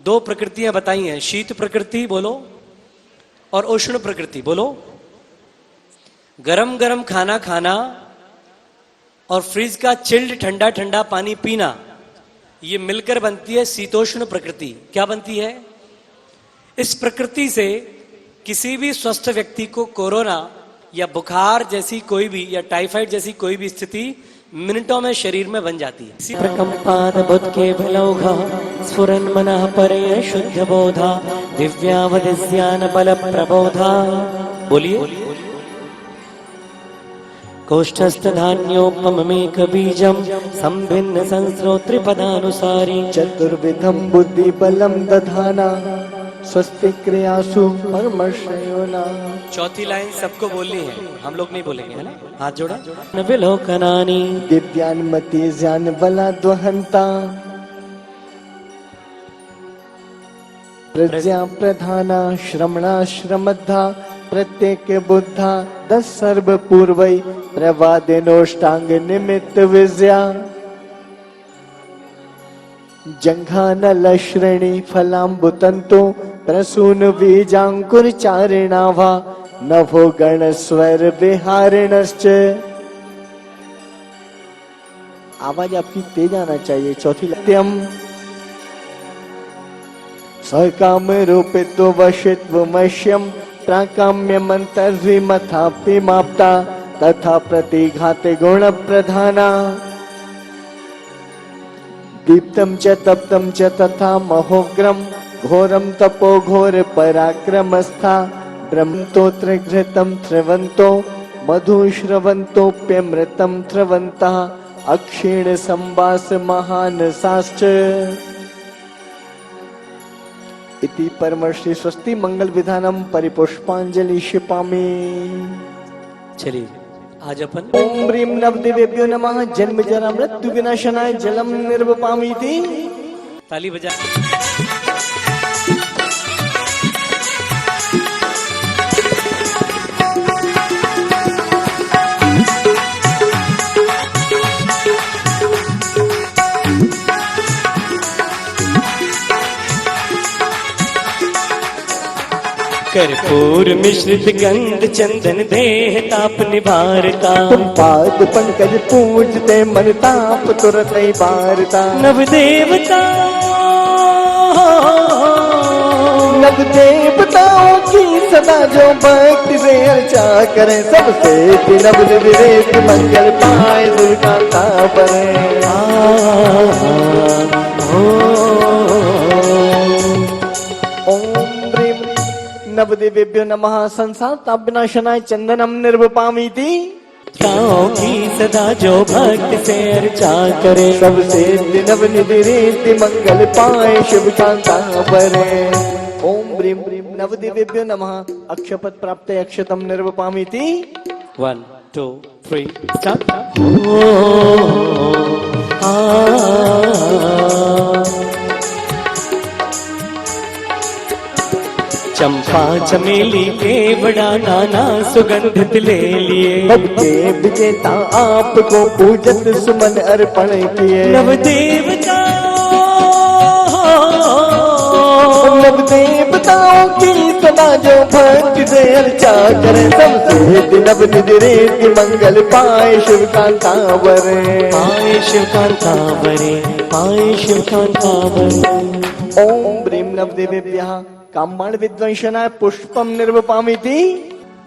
दो प्रकृतियां बताई हैं, शीत प्रकृति बोलो और उष्ण प्रकृति बोलो। गरम गरम खाना खाना और फ्रिज का चिल्ड ठंडा ठंडा पानी पीना, ये मिलकर बनती है शीतोष्ण प्रकृति। क्या बनती है? इस प्रकृति से किसी भी स्वस्थ व्यक्ति को कोरोना या बुखार जैसी कोई भी या टाइफाइड जैसी कोई भी स्थिति मिनटों में शरीर में बन जाती है। प्रकंपाद बुद्ध के भलौघा, स्फुरन मनः परय शुद्ध बोधा, दिव्यावधिस्यान बल प्रबोधा। बोलिए। कोष्ठस्थ धान्योपमेक बीजम, संभिन्न संस्रोत्र पदानुसारी। चतुर्विधम बुद्धि बलम दधाना, स्वस्ति क्रियासु परमर्शयोना। चौथी लाइन सबको बोलनी है, हम लोग नहीं बोलेंगे, है ना? हाथ जोड़ा। न विलोकनानि दिव्यान्मति ज्ञान बला द्वहंता, प्रज्ञा प्रधाना श्रमणा श्रमद्धा, प्रत्येक बुद्धा 10 सर्व पूर्वै, प्रवादिनोष्टांग निमित्त विद्या। जंघानल श्रेणी फलाम्बुतंतो, प्रसून बीजांकुर चारिणावा, नभो गण स्वर विहारिणश्च। आवाज आपकी तेज आना चाहिए। चौथी लत्यम स्वकाम रूपितो वशित्व मश्यम, प्राकाम्य मंतर्विमथापि माप्ता, तथा प्रतिघाते गुण प्रधाना। दीप्तम च तप्तम च तथा महोग्रम, घोरम तपो घोर पराक्रमस्था, ब्रह्मोत्र घृतम थ्रवंतो, मधु श्रवंतोप्यमृतम थ्रवंतः, अक्षीण संवास महान शास्त्र। इति परमर्षि स्वस्ति मंगल विधानम परिपुष्पांजलि शिपामि। चलिए आज अपन ओम ह्रीं नवदेवेभ्यो नमः। जन्म जरा मृत्यु विनाशनाय जलम निर्वपामीति। ताली बजा। कर्पूर मिश्रित गंध चंदन देह ताप निवारता, तुम पाद पंकज पूजते मन ताप तुरत बारता। नव देवता नव देवताओं की सदा जो भक्ति से अर्चा करें, सबसे नव निधि मंगल पाए दुर्गा का बने। ओम ह्रीं नवदेवेभ्यो नमः। संसारतापविनाशनाय चंदनम निर्वपामीति। ताओं की सदा जो भक्त से अर्चा करे, सबसे नव निधि मंगल पाए शिव कांता बरे। ओम ह्रीं नवदेवेभ्यो नमः। अक्षपद प्राप्त अक्षतम निर्वपामीति। 1 2 3 स्टार्ट। चंपा चमेली के बड़ा नाना सुगंधित ले लिए, भक्ति विजेता आपको पूजत सुमन अर्पण किए। नव देवता नव देवताओं की सदा जो भक्ति से अर्चा करें, सबसे नव निधि मंगल पाए शिव कांता बरे। पाए शिव कांता बरे, पाए शिव कांता बरे। ओम ह्रीं नवदेवेभ्यः काम्बाण विद्वंशनाय पुष्पम निर्वपामीति।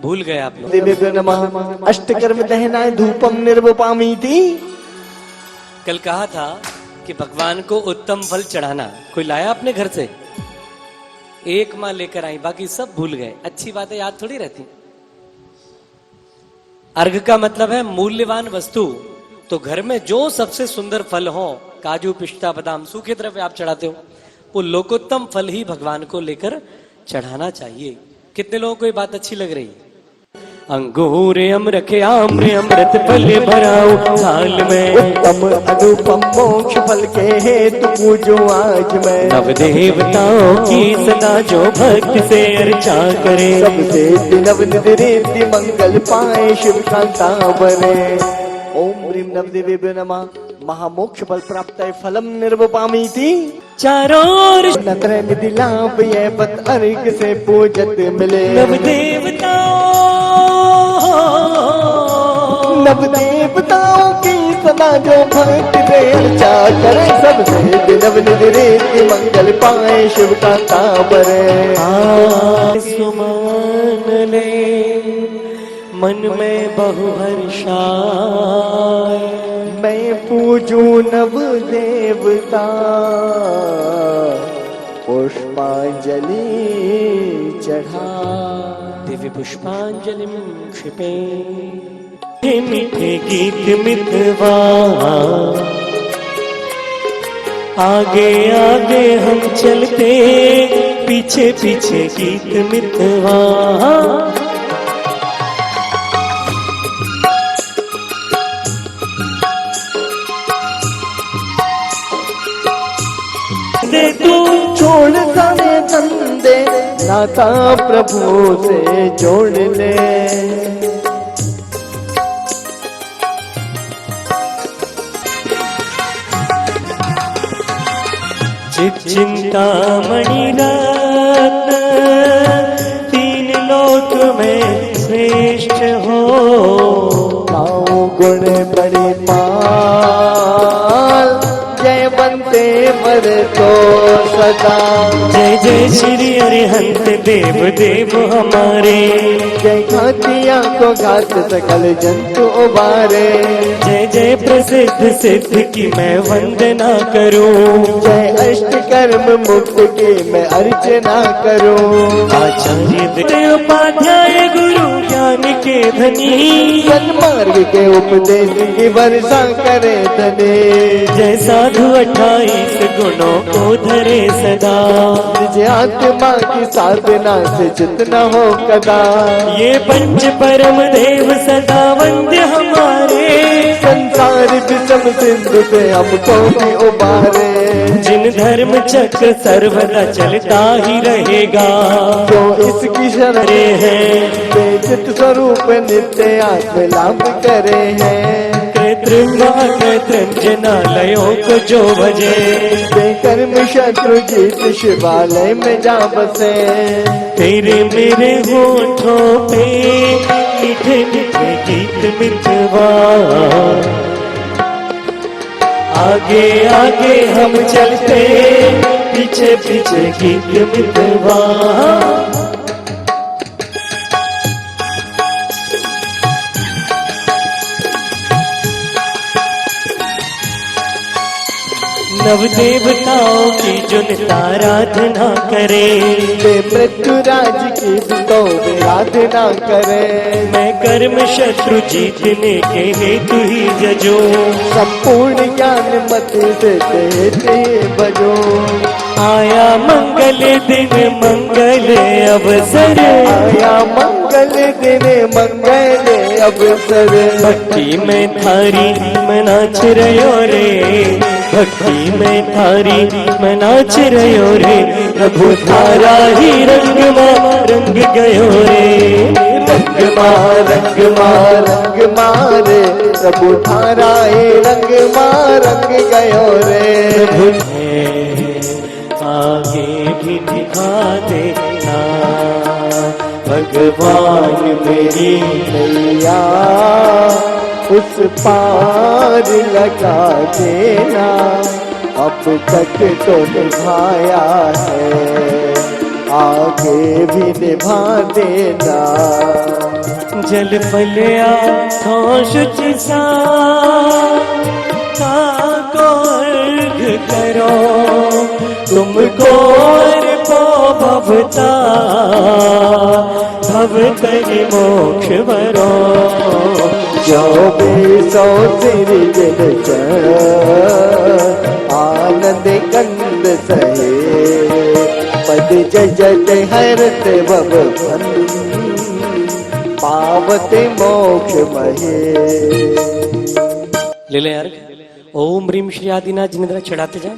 भूल गए आप लोग। देवेभ्यो नमः। अष्टकर्म दहनाय धूपम निर्वपामीति। कल कहा था कि भगवान को उत्तम फल चढ़ाना, कोई लाया अपने घर से? एक माँ लेकर आई, बाकी सब भूल गए। अच्छी बातें याद थोड़ी रहती। अर्घ का मतलब है मूल्यवान वस्तु। तो घर में जो सबसे सुंदर फल हो, काजू पिस्ता बादाम सूखे द्रव्य आप चढ़ाते हो, वो लोकोत्तम फल ही भगवान को लेकर चढ़ाना चाहिए। कितने लोगों को ये बात अच्छी लग रही? अंगूर अमृत आम्र अमृत फल भराओ थाल में, उत्तम अनुपम मोक्ष फल के हेतु पूजो आज मैं। नव देवताओं की सदा जो भक्त से अर्चा करे, सबसे नव निधि मंगल पाए शिव कांता बने। ओम ह्रीं नवदेवेभ्यो नमः। महामोक्ष फल प्राप्त फलम निर्वपामीति। चारों ओर नत्र निधि लाभ ये बत अर्घ से पूजत मिले। नव देवताओं नव देवताओं की सदा जो भक्ति से अर्चा करे, सबसे नव निधि मंगल पाए शिव कांता बरे। सुमान ले मन में बहु हर्षाय, मैं पूजू नव देवता पुष्पांजलि चढ़ा। दिव्य पुष्पांजलि क्षिपे, मीठे गीत मितवा आगे आगे हम चलते, पीछे पीछे गीत मितवा। दे तू छोड़ सारे धंधे, नाता प्रभु से जोड़ ले। चिंतामणि रत्न तीन लोक में श्रेष्ठ हो, गाओ गुण बड़े पाल जय बनते वर तो सदा। जय जय श्री अरिहंत देव देव हमारे, जय घातिया को घात सकल जंतु उबारे। जय जय प्रसिद्ध सिद्ध की मैं वंदना करूं, जय अष्ट कर्म मुक्त की मैं अर्चना करूं। आचार्य देव उपाध्याय गुरु ज्ञान के धनी, सन्मार्ग के उपदेश की वर्षा करे धने। जय साधु 28 गुणों को धरे सदा, निज आत्मा की साधना से जितना हो कदा। ये पंच परम देव सदा वंद्य हमारे, संसार विषम सिंधु से हमको भी उबारे। जिन धर्म चक्र सर्वदा चलता ही रहेगा, जो इसकी शरण हैं चित स्वरूप नित्य आत्म लाभ करे हैं। कृतृंजनालयों को जो भजे, कर्म शत्रु जीत शिवालय में जा बसे। तेरे मेरे होठों पे मीठे मीठे गीत मितवा, आगे आगे हम चलते, पीछे पीछे गीत मितवा। नव देवताओं की जुन आराधना करे, वे मृत्युराज की तो आराधना करे। मैं कर्म शत्रु जीतने के हेतु ही जजो, संपूर्ण ज्ञान मत से कहते बजो। आया मंगल दिन मंगल अवसर, आया मंगल दिन मंगल अवसर। भक्ति में थारी मनाच रयो रे, भक्ति में थारी मनाच रयो रे। प्रभु थारा ही रंग मां रंग गयो रे, रंग मां रंग मां रंग मारे। प्रभु थारा हे रंग मां रंग गयो रे। प्रभु आगे भी दिखा देना, भगवान मेरी नैया उस पार लगा देना। अब तक तो निभाया है, आगे भी निभा देना। जल फलिया शुच सा को अर्घ करो, तुमको अर्पो भवता भवतन मोक्ष वरो। जो भी सौ तेरी जन आनंद कंद सहे। पद जजत हरत भव पावते मोक्ष महे। ले ले यार। ओम ह्रीम श्री आदिनाथ जिनेन्द्राय चढ़ाते जाए।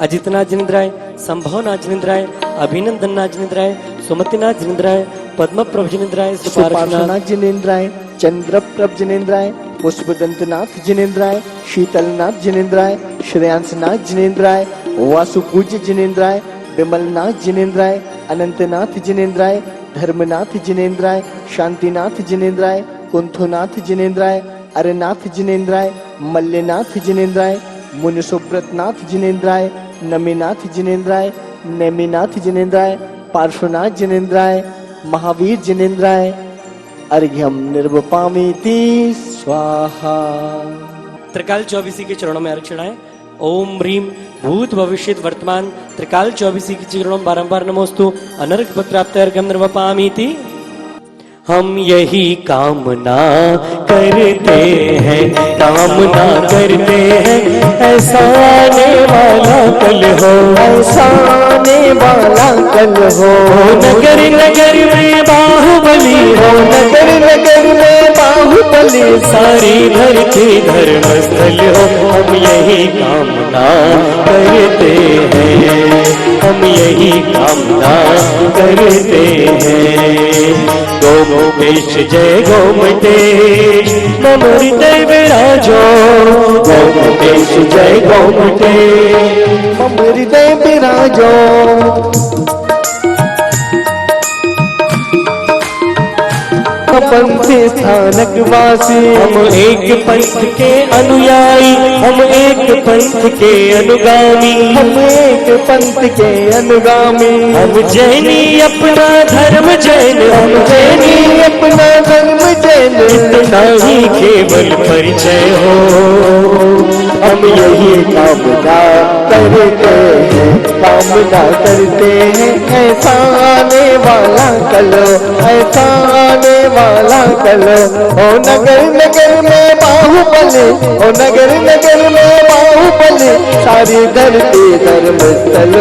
अजितनाथ जिनेन्द्राय, संभवनाथ जिनेन्द्राय, अभिनंदननाथ जिनेन्द्राय, सुमतिनाथ जिनेन्द्राय, पद्मप्रभ जिनेन्द्राय, सुपार्श्वनाथ जिनेन्द्राय, चंद्रप्रभ जिनेन्द्राय, पुष्पदंतनाथ जिनेन्द्राय, शीतलनाथ जिनेन्द्राय, श्रेयांसनाथ जिनेन्द्राय, वासुपूज्य जिनेन्द्राय, विमलनाथ जिनेन्द्राय, अनंतनाथ जिनेन्द्राय, धर्मनाथ जिनेन्द्राय, शांतिनाथ जिनेन्द्राय, कुंथुनाथ जिनेन्द्राय, अरनाथ जिनेन्द्राय, मल्यनाथ जिनेन्द्राय, मुनिसुब्रतनाथ जिनेन्द्राय, नमीनाथ जिनेन्द्राय, नेमिनाथ जिनेन्द्राय, पार्श्वनाथ जिनेन्द्राय, महावीर जिनेन्द्राय। अर्घ्यम निर्वपामीति स्वाहा। त्रिकाल चौबीसी के चरणों में अर्घ चढ़ाएं। ओम ह्रीम भूत भविष्य वर्तमान त्रिकाल चौबीसी के चरणों में बारंबार नमोस्तु। अनर्घ प्राप्त अर्घ्यम निर्वपामीति। हम यही कामना करते हैं, कामना करते हैं, ऐसा आने वाला कल हो, ऐसा आने वाला कल हो। नगर नगर में बाहुबली हो, नगर नगर में बाहुबली। सारी धरती धर्मस्थल हो। हम यही कामना करते हैं, हम यही कामना करते हैं। गोमतेश जय गोमतेश मम हृदय विराजो, गोमतेश जय गोमतेश मम हृदय विराजो। पंथ स्थानक वासी, हम एक पंथ के अनुयायी, हम एक पंथ के अनुगामी, हम एक पंथ के अनुगामी। हम जैनी अपना धर्म जैन, हम जैनी अपना धर्म जैन। इतना ही केवल परिचय हो। हम यही कामना करते हैं, कामना करते हैं। ऐसा आने वाला कल, ऐसा आने वाला कल। ओ नगर नगर में बाहुबली, ओ नगर नगर में बाहुबली। सारी धरती धर्मस्थल,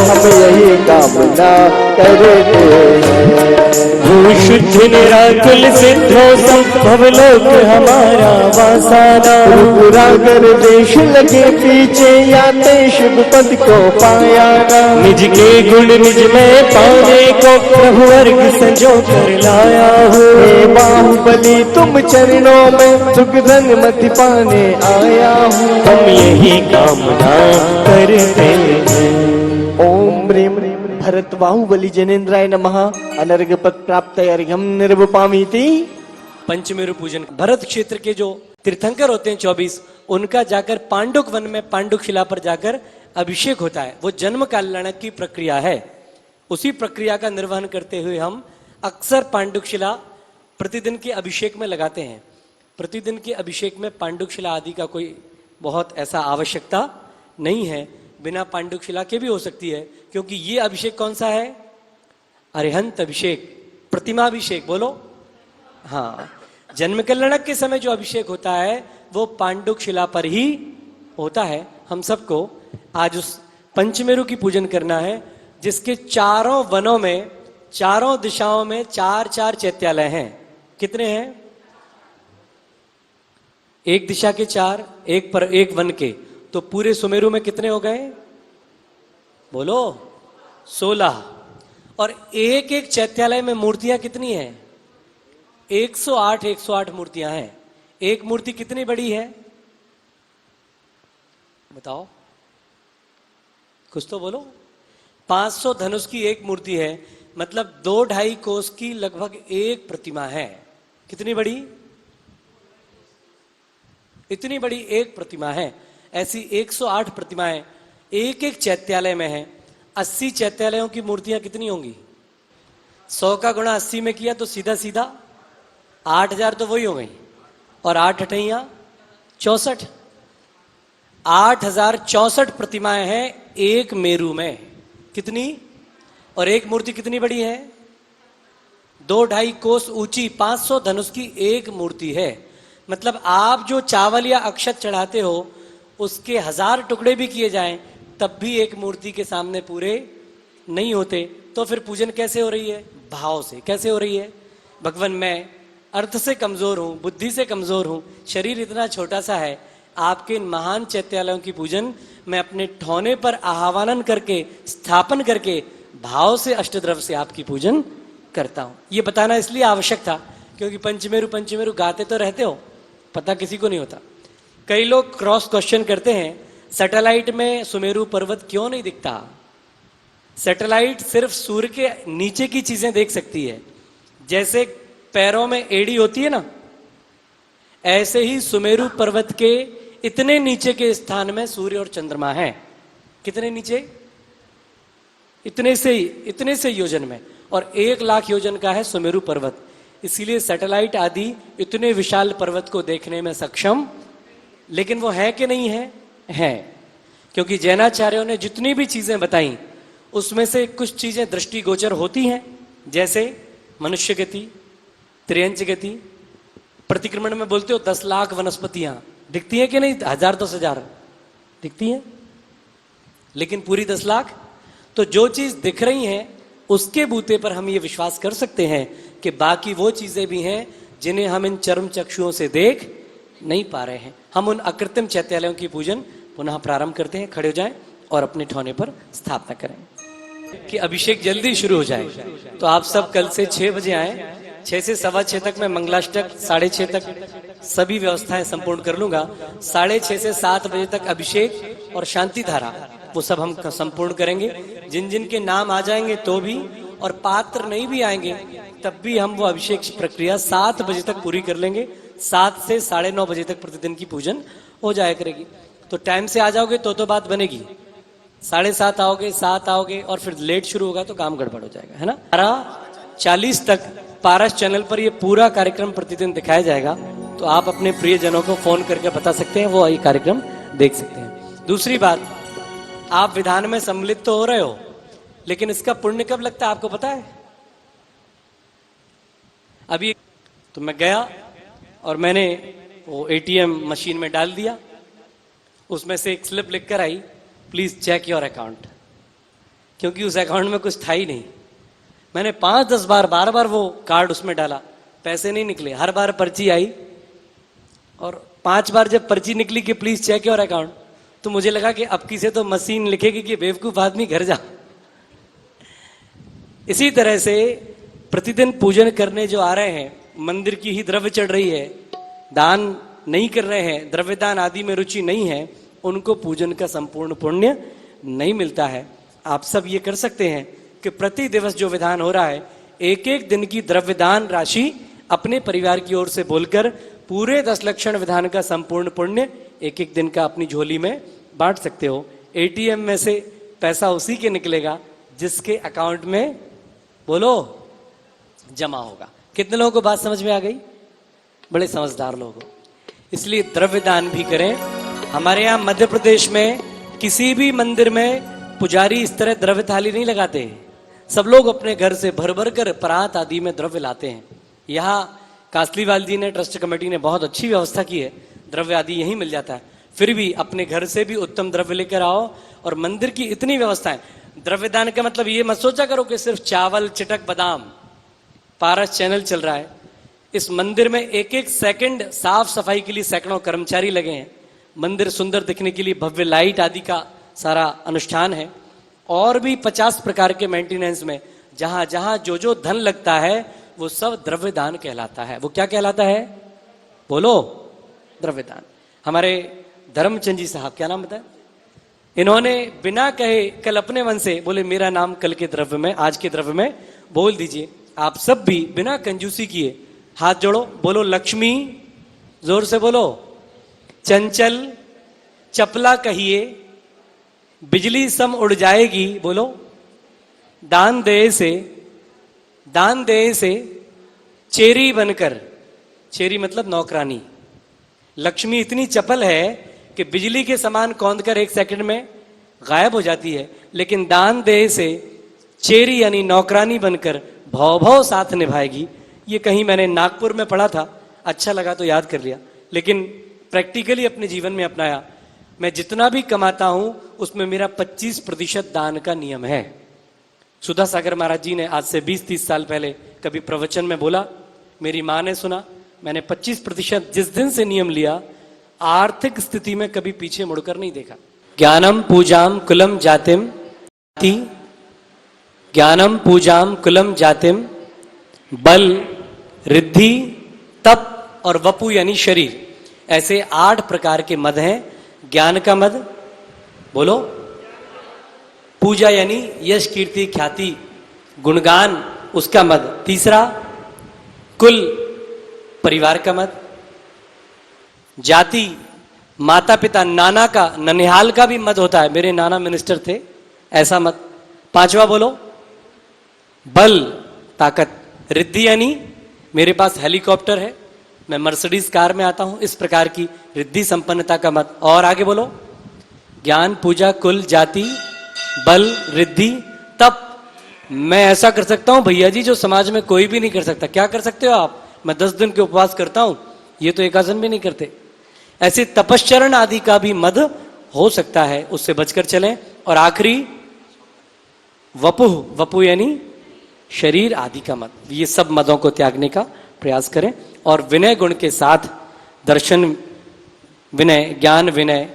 हम यही कामना करते हैं। भूषुद्ध निराकुल सिद्धो संभव लोक हमारा वासाना। पुरागर देश लगे पीछे, याते शिव पद को पाया ना। निज के गुण निज में पाने को प्रभु वर्ग संजो कर लाया हूँ। हे बाहुबली तुम चरणों में सुख धन मति पाने आया हूँ। हम यही कामना करते हैं। ओम ह्रीम भरत बाहुबली जनेन्द्राय नमः। अनर्घ पद प्राप्त अर्घ्यम निर्वपामीति। पंचमेरु पूजन। भरत क्षेत्र के जो तीर्थंकर होते हैं 24, उनका जाकर पांडुक वन में पांडुक शिला पर जाकर अभिषेक होता है, वो जन्म कल्याणक की प्रक्रिया है। उसी प्रक्रिया का निर्वहन करते हुए हम अक्सर पांडुशिला प्रतिदिन के अभिषेक में लगाते हैं। प्रतिदिन के अभिषेक में पांडुशिला आदि का कोई बहुत ऐसा आवश्यकता नहीं है, बिना पांडुशिला के भी हो सकती है, क्योंकि ये अभिषेक कौन सा है? अरिहंत अभिषेक, प्रतिमाभिषेक। बोलो हाँ, जन्म कल्याणक के समय जो अभिषेक होता है वो पांडुशिला पर ही होता है। हम सबको आज उस पंचमेरु की पूजन करना है, जिसके चारों वनों में, चारों दिशाओं में 4-4 चैत्यालय हैं। कितने हैं? एक दिशा के 4, एक पर एक वन के, तो पूरे सुमेरु में कितने हो गए? बोलो 16। और एक एक चैत्यालय में मूर्तियां कितनी हैं? 108 मूर्तियां हैं। एक मूर्ति कितनी बड़ी है बताओ, कुछ तो बोलो। 500 धनुष की एक मूर्ति है, मतलब 2-2.5 कोस की लगभग एक प्रतिमा है। कितनी बड़ी? इतनी बड़ी एक प्रतिमा है। ऐसी 108 प्रतिमाएं एक एक चैत्यालय में है। 80 चैत्यालयों की मूर्तियां कितनी होंगी? 100 का गुणा 80 में किया तो सीधा सीधा 8000 तो वही हो गई, और 8 अठैया 64। 8064 प्रतिमाएं हैं एक मेरु में। कितनी? और एक मूर्ति कितनी बड़ी है? 2-2.5 कोस ऊंची, 500 धनुष की एक मूर्ति है। मतलब आप जो चावल या अक्षत चढ़ाते हो उसके 1000 टुकड़े भी किए जाएं तब भी एक मूर्ति के सामने पूरे नहीं होते। तो फिर पूजन कैसे हो रही है? भाव से। कैसे हो रही है? भगवान मैं अर्थ से कमजोर हूं, बुद्धि से कमजोर हूं, शरीर इतना छोटा सा है, आपके इन महान चैत्यालयों की पूजन मैं अपने ठौने पर आह्वान करके, स्थापन करके, भाव से, अष्टद्रव्य से आपकी पूजन करता हूं। ये बताना इसलिए आवश्यक था क्योंकि पंचमेरु गाते तो रहते हो, पता किसी को नहीं होता। कई लोग क्रॉस क्वेश्चन करते हैं, सैटेलाइट में सुमेरु पर्वत क्यों नहीं दिखता? सैटेलाइट सिर्फ सूर्य के नीचे की चीजें देख सकती है। जैसे पैरों में एड़ी होती है ना, ऐसे ही सुमेरु पर्वत के इतने नीचे के स्थान में सूर्य और चंद्रमा है। कितने नीचे? इतने से योजन में, और 1 लाख योजन का है सुमेरु पर्वत। इसीलिए सैटेलाइट आदि इतने विशाल पर्वत को देखने में सक्षम, लेकिन वो है कि नहीं है? है। क्योंकि जैनाचार्यों ने जितनी भी चीजें बताई उसमें से कुछ चीजें दृष्टिगोचर होती हैं, जैसे मनुष्य गति, त्रियंच गति। प्रतिक्रमण में बोलते हो 10 लाख वनस्पतियां दिखती हैं कि नहीं? 1000-10,000 दिखती हैं, लेकिन पूरी 10 लाख। तो जो चीज दिख रही है उसके बूते पर हम ये विश्वास कर सकते हैं कि बाकी वो चीजें भी हैं जिन्हें हम इन चर्म चक्षुओं से देख नहीं पा रहे हैं। हम उन अकृत्रिम चैत्यालयों की पूजन पुनः प्रारंभ करते हैं। खड़े हो जाएं और अपने ठौने पर स्थापना करें कि अभिषेक जल्दी शुरू हो जाए। तो आप सब कल से 6 बजे आए। 6 से 6:15 तक मैं मंगलाष्टक, 6:30 तक सभी व्यवस्थाएं संपूर्ण कर लूंगा। 6:30 से 7 बजे तक अभिषेक और शांति धारा वो सब हम संपूर्ण करेंगे। जिन जिन के नाम आ जाएंगे तो भी, और पात्र नहीं भी आएंगे तब भी हम वो अभिषेक प्रक्रिया 7 बजे तक पूरी कर लेंगे। 7 से 9:30 बजे तक प्रतिदिन की पूजन हो जाया करेगी। तो टाइम से आ जाओगे तो बात बनेगी। 7:30 आओगे, 7 आओगे और फिर लेट शुरू होगा तो काम गड़बड़ हो जाएगा, है ना। 12:40 तक पारस चैनल पर ये पूरा कार्यक्रम प्रतिदिन दिखाया जाएगा। तो आप अपने प्रियजनों को फोन करके बता सकते हैं, वो ये कार्यक्रम देख सकते हैं। दूसरी बात, आप विधान में सम्मिलित तो हो रहे हो, लेकिन इसका पुण्य कब लगता है आपको पता है? अभी तो मैं गया और मैंने वो ATM मशीन में डाल दिया, उसमें से एक स्लिप लिख कर आई, प्लीज चेक योर अकाउंट, क्योंकि उस अकाउंट में कुछ था ही नहीं। मैंने 5-10 बार बार बार वो कार्ड उसमें डाला, पैसे नहीं निकले। हर बार पर्ची आई और 5 बार जब पर्ची निकली कि प्लीज चेक योर अकाउंट, तो मुझे लगा कि अब की से तो मशीन लिखेगी कि बेवकूफ आदमी घर जा। इसी तरह से प्रतिदिन पूजन करने जो आ रहे हैं, मंदिर की ही द्रव्य चढ़ रही है, दान नहीं कर रहे हैं, द्रव्य दान आदि में रुचि नहीं है, उनको पूजन का संपूर्ण पुण्य नहीं मिलता है। आप सब ये कर सकते हैं कि प्रति दिवस जो विधान हो रहा है, 1-1 दिन की द्रव्य दान राशि अपने परिवार की ओर से बोलकर पूरे 10 लक्षण विधान का संपूर्ण पुण्य 1-1 दिन का अपनी झोली में बांट सकते हो। एटीएम में से पैसा उसी के निकलेगा जिसके अकाउंट में बोलो जमा होगा। कितने लोगों को बात समझ में आ गई? बड़े समझदार लोग हो। इसलिए द्रव्य दान भी करें। हमारे यहाँ मध्य प्रदेश में किसी भी मंदिर में पुजारी इस तरह द्रव्य थाली नहीं लगाते हैं। सब लोग अपने घर से भर भर कर परात आदि में द्रव्य लाते हैं। यहाँ कासलीवाल जी ने, ट्रस्ट कमेटी ने बहुत अच्छी व्यवस्था की है, द्रव्य आदि यहीं मिल जाता है। फिर भी अपने घर से भी उत्तम द्रव्य लेकर आओ। और मंदिर की इतनी व्यवस्थाएं, द्रव्य दान का मतलब ये मत सोचा करो कि सिर्फ चावल, चिटक, बादाम। पारस चैनल चल रहा है, इस मंदिर में एक एक सेकंड साफ सफाई के लिए सैकड़ों कर्मचारी लगे हैं। मंदिर सुंदर दिखने के लिए भव्य लाइट आदि का सारा अनुष्ठान है। और भी 50 प्रकार के मेंटेनेंस में जहां जहां जो धन लगता है वो सब द्रव्य दान कहलाता है। वो क्या कहलाता है? बोलो, द्रव्य दान। हमारे धर्मचंद जी साहब, क्या नाम बताया, इन्होंने बिना कहे कल अपने मन से बोले मेरा नाम कल के द्रव्य में, आज के द्रव्य में बोल दीजिए। आप सब भी बिना कंजूसी किए हाथ जोड़ो, बोलो लक्ष्मी, जोर से बोलो, चंचल चपला कहिए, बिजली सम उड़ जाएगी, बोलो, दान दे से चेरी बनकर, चेरी मतलब नौकरानी। लक्ष्मी इतनी चपल है कि बिजली के समान कौंध कर 1 सेकंड में गायब हो जाती है, लेकिन दान दे से चेरी यानी नौकरानी बनकर भव भव साथ निभाएगी। ये कहीं मैंने नागपुर में पढ़ा था, अच्छा लगा तो याद कर लिया, लेकिन प्रैक्टिकली अपने जीवन में अपनाया। मैं जितना भी कमाता हूं उसमें मेरा 25% दान का नियम है। सुधा सागर महाराज जी ने आज से 20-30 साल पहले कभी प्रवचन में बोला, मेरी माँ ने सुना, मैंने 25% जिस दिन से नियम लिया, आर्थिक स्थिति में कभी पीछे मुड़कर नहीं देखा। ज्ञानम पूजाम कुलम जातिम, ज्ञानम पूजाम कुलम जातिम, बल, रिद्धि, तप और वपु यानी शरीर, ऐसे 8 प्रकार के मद हैं। ज्ञान का मद, बोलो, पूजा यानी यश, कीर्ति, ख्याति, गुणगान, उसका मद। तीसरा, कुल, परिवार का मद। जाति, माता पिता, नाना का, ननिहाल का भी मद होता है, मेरे नाना मिनिस्टर थे, ऐसा मद। 5वां बोलो, बल, ताकत। रिद्धि यानी मेरे पास हेलीकॉप्टर है, मैं मर्सिडीज कार में आता हूं, इस प्रकार की रिद्धि संपन्नता का मत। और आगे बोलो, ज्ञान, पूजा, कुल, जाति, बल, रिद्धि, तप। मैं ऐसा कर सकता हूं भैया जी जो समाज में कोई भी नहीं कर सकता। क्या कर सकते हो आप? मैं 10 दिन के उपवास करता हूं, ये तो एकासन भी नहीं करते। ऐसे तपश्चरण आदि का भी मद हो सकता है, उससे बचकर चलें। और आखिरी, वपुह, वपु यानी शरीर आदि का मद। ये सब मदों को त्यागने का प्रयास करें और विनय गुण के साथ दर्शन विनय, ज्ञान विनय,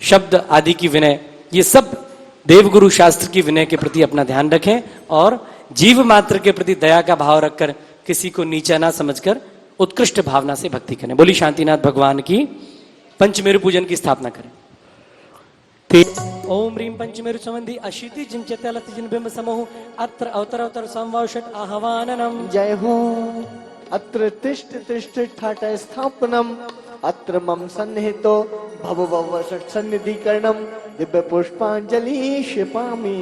शब्द आदि की विनय, ये सब देवगुरु शास्त्र की विनय के प्रति अपना ध्यान रखें और जीव मात्र के प्रति दया का भाव रखकर किसी को नीचा ना समझकर उत्कृष्ट भावना से भक्ति करें। बोली शांतिनाथ भगवान की। पंचमेरु पूजन की स्थापना करें। ओम ह्रीं पंचमेरु संबंधी अशीति जिंचत्यलति जिनबिंब समूह अत्र अवतर संवाषट आह्वाननम। जय हो। अत्र तिष्ठ तिष्ठ ठाट स्थापनम, अत्र मम सन्निहितो भव भव षट सन्निधिकरणम, दिव्य पुष्पांजलि क्षिपामि।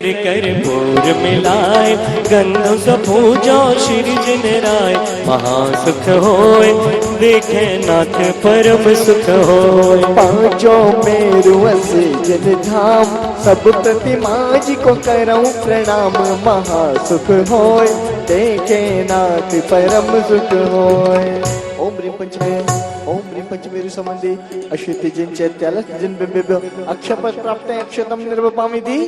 कर पूर मिलाए गंधों से पूजो श्री जिन राय, महासुख होए देखे नाथ परम सुख होए। पांचों मेरु से जिन धाम, सब प्रतिमा जी को करऊं प्रणाम, महासुख होए देखे नाथ परम सुख होए। ओम ह्रीं पंचमेरु संबंधी अशीति जिन चैत्याल जिन बिंबिभ्यो अक्षपद प्राप्त अक्षतम निर्वपामिति।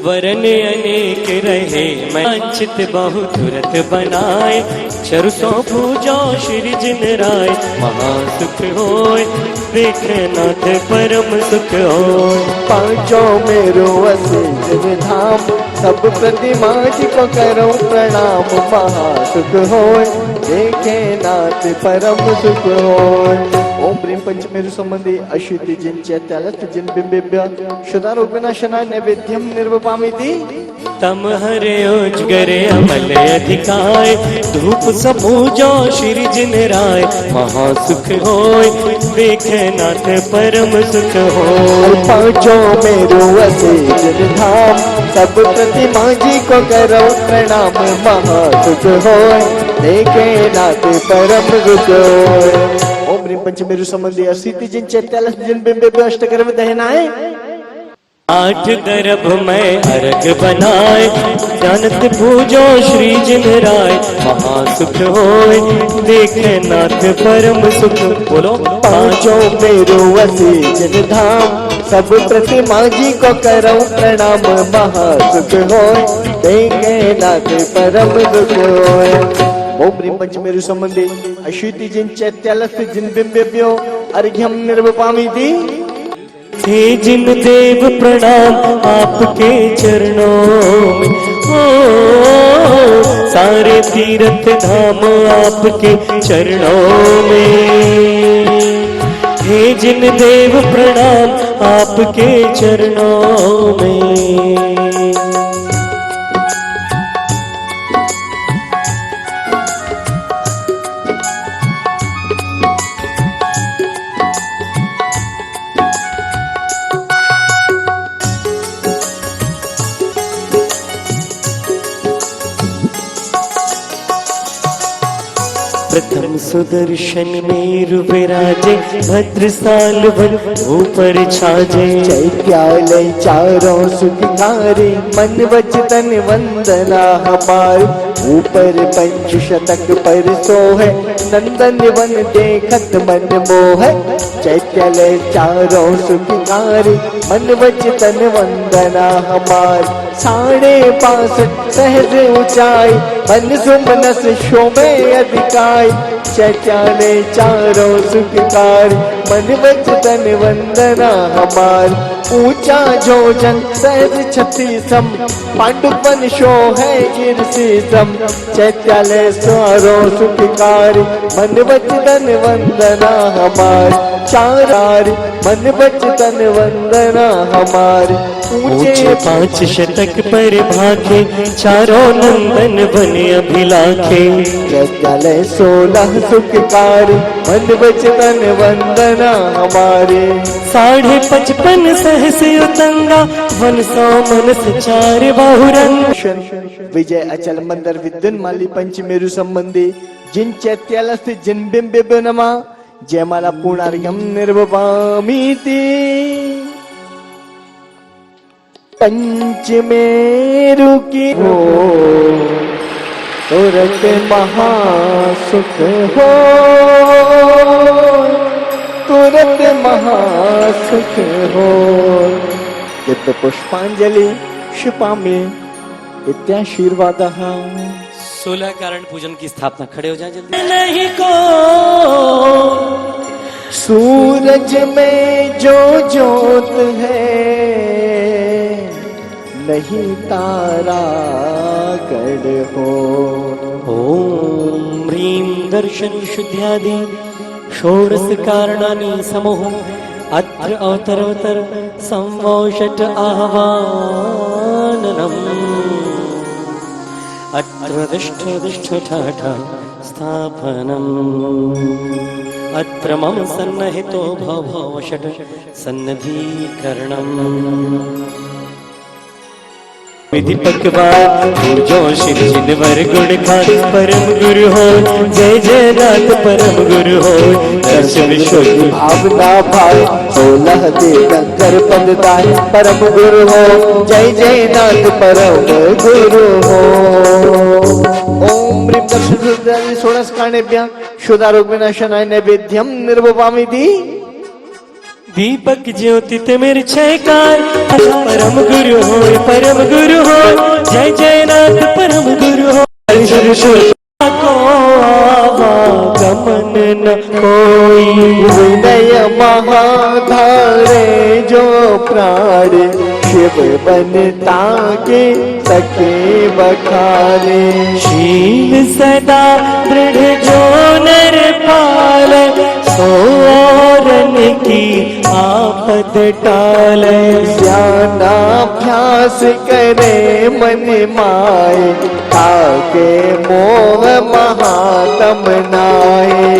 वरन अनेक रहे मंचित बहु तुरत बनाए, चरसों पूजो श्री जिन राय, महासुख होए देखे नाथ परम सुख होए। पांचों मेरु से जिन धाम, सब प्रतिमा जी को करो प्रणाम, महासुख होए देखे नाथ परम सुख होए। ओम ह्रीं पंचमेरु संबंधी अशीति जिन चैत्यालत जिन बिंबिभ्य शुदारूपिणा शनाय नैवेद्यम निर्वपामिति। तम हरे उजगरे अमल अधिकाय धूप समूजो श्री जिन राय महासुख होय देखे नाथ परम सुख होय। पांचों मेरो वसे जिन धाम सब प्रतिमा जी को करो प्रणाम महासुख होय देखे नाथ परम सुख होय। ओम ह्रीं पंचमेरु संबंधी अशीति जिन चैत्यालस जिन बिंबे अष्टकर्म दहनाए 8 दरब में अर्घ बनाए जानत पूजो श्री जिन राय महासुख होय देखे नाथ परम सुख। बोलो पांचों मेरो वसे जिन धाम सब प्रतिमा जी को करो प्रणाम महासुख होय देखे नाथ परम सुख होय। ओम ह्रीं पंचमेरु संबंधी अशीति जिन चैत्यालस जिन बिंबेभ्यो अर्घ्यम निर्वपामीति। हे जिन देव प्रणाम आपके चरणों में ओ सारे तीर्थ धाम आपके चरणों में। हे जिन देव प्रणाम आपके चरणों में। प्रथम सुदर्शन मेरु विराजे भद्रसाल वन ऊपर छाजे। चैत्यालय चारों सुखकारी मन वच तन वंदना हमार ऊपर पंचशतक पर सोहे नंदन वन देखत मन मोह। चैत्यालय चारों सुखकारी मन वच तन वंदना हमार 65 सहज ऊंचाई मन सुमनस शोभे अधिकाई। चैत्यालय चारों सुखकारी मन वच तन वंदना हमार ऊंचा जोजन सहज छत्तीसम पांडुपन शो है गिरशीसम। चैत्यालय चारों सुखकारी मन वच तन वंदना हमार चारार मन वच तन वंदना हमार ऊंचे 5 शतक पर भाखे चारों नंदन बने अभिलाखे। चैत्यालय 16 सुखकारी मन वच तन वंदना हमारे 55.5 सहस उतंगा वन सौ मनस 4 बाहुरंग। विजय अचल मंदिर विद्युन माली पंचमेरु संबंधी जिन चैत्यालस जिन बिंबे नमा जयमाला पूर्णार्घ्यम निर्वपामीति। पंचमेरु की हो तुरंत महासुख हो तुरंत महासुख हो। दिव्य पुष्पांजलि क्षिपामि इत्याशीर्वादः। 16 कारण पूजन की स्थापना। खड़े हो जाएं जल्दी। नहीं को सूरज में जो जोत है नहीं तारा गढ़ हो। ओम ह्रीं दर्शन शुद्ध्यादि षोडश कारणानि समूह अत्र अवतरोत्तर संवोषट आह्वाननम्। अत्र दिष्ठ ठाठ स्थापनम्। अत्र मम सन्नहितो भवषट सन्नधीकरणम्। विधि पकवान पूजो शिव जिनवर गुण खान परम गुरु हो। जय जय नाथ परम गुरु हो। दर्श विश्व भावना भाई 16 दिगंबर पद दाय परम गुरु हो। जय जय नाथ परम गुरु हो। ओम ह्रीं दर्शन 16 कारणेभ्यः शुद्धारोग्य विनाशनाय नैवेद्यम निर्वपामीति। दीपक ज्योति ते मेरे छयकार परम गुरु हो परम गुरु हो। जय जय नाथ परम गुरु हो। को आवागमन न कोई विनय महाधारे जो प्राण शिव बनता के सके बखाने। शील सदा दृढ़ जो नर पाल तो औरन की आफत टाले। ज्ञानाभ्यास करे मन माए, ताके मोह महातम नाए।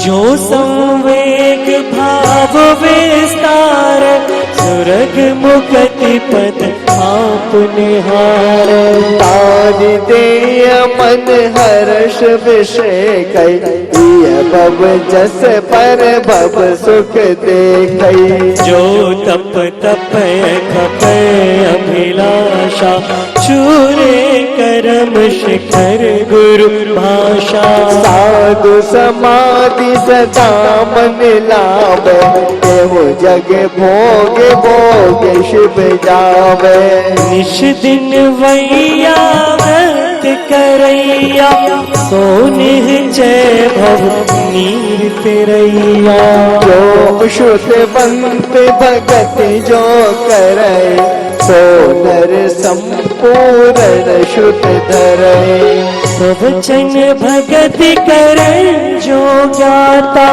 जो संवेग भाव विस्तार, सुरग मुक्ति पद आप निहार। तारि देय मन हर्ष विषय कई, भव जस पर भव सुख देखई। जो तप तप खप अभिलाषा, चूरे करम शिखर गुरु भाषा। साधु समाधि सदा मन लाभ, एवं जग भोग भोग शिव जावे। निश दिन वैया व्रत करैया, सोनिह जय भव नीर तेरैया। जो शुद्ध बंत भगत जो करे, सो नर संपूर्ण शुद्ध धरे। सब जन भगत करे जो ज्ञाता,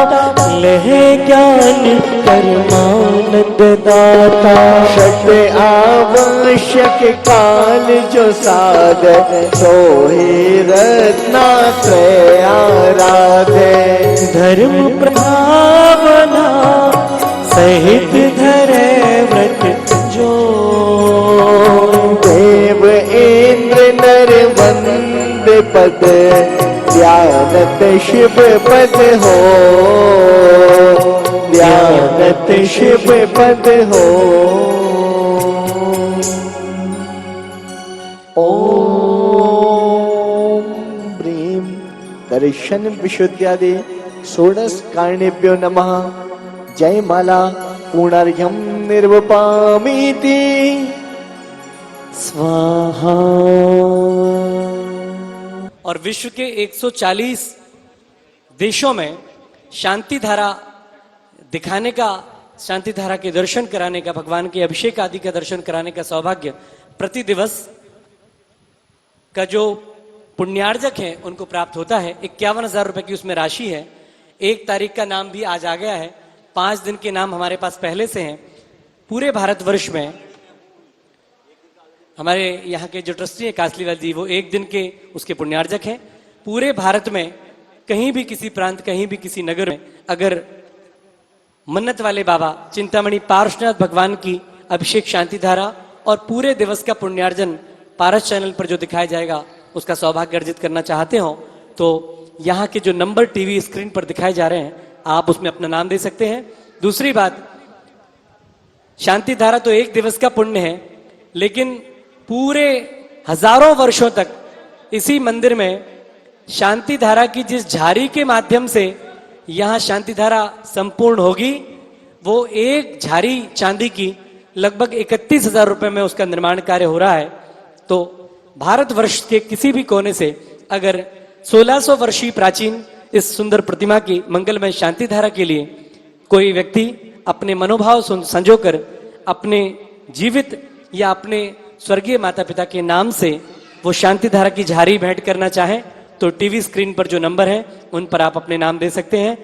लहे ज्ञान परमानंद दाता। षट आवश्यक काल जो साध, सोहि रत्नात्रय आराधे। धर्म प्रभावना सहित धरे व्रत जो। देव इंद्र नर वंद पद, ध्यानत शिव पद हो। ध्यानत शिव पद हो। ओम ब्रीम दर्शन विशुद्ध्यादि षोडश कारणेभ्यो नमः। जय माला पूर्णार्घ्यम निर्वपामीति स्वाहा। और विश्व के 140 देशों में शांति धारा दिखाने का, शांति धारा के दर्शन कराने का, भगवान के अभिषेक आदि का दर्शन कराने का सौभाग्य प्रति दिवस का जो पुण्यार्जक है उनको प्राप्त होता है। 51,000 रुपए की उसमें राशि है। 1 तारीख का नाम भी आज आ गया है। 5 दिन के नाम हमारे पास पहले से हैं। पूरे भारतवर्ष में हमारे यहाँ के जो ट्रस्टी हैं कासलीवाल जी, वो 1 दिन के उसके पुण्यार्जक हैं। पूरे भारत में कहीं भी किसी प्रांत, कहीं भी किसी नगर में अगर मन्नत वाले बाबा चिंतामणि पार्श्वनाथ भगवान की अभिषेक शांति धारा और पूरे दिवस का पुण्यार्जन पारस चैनल पर जो दिखाया जाएगा उसका सौभाग्य अर्जित करना चाहते हो तो यहाँ के जो नंबर टीवी स्क्रीन पर दिखाए जा रहे हैं आप उसमें अपना नाम दे सकते हैं। दूसरी बात, शांति धारा तो 1 दिवस का पुण्य है, लेकिन पूरे हजारों वर्षों तक इसी मंदिर में शांति धारा की जिस झारी के माध्यम से यहाँ शांति धारा संपूर्ण होगी, वो एक झारी चांदी की लगभग 31,000 रुपए में उसका निर्माण कार्य हो रहा है। तो भारतवर्ष के किसी भी कोने से अगर 1600 वर्षीय प्राचीन इस सुंदर प्रतिमा की मंगलमय शांति धारा के लिए कोई व्यक्ति अपने मनोभाव संजोकर अपने जीवित या अपने स्वर्गीय माता पिता के नाम से वो शांति धारा की झारी भेंट करना चाहे तो टीवी स्क्रीन पर जो नंबर है उन पर आप अपने नाम दे सकते हैं।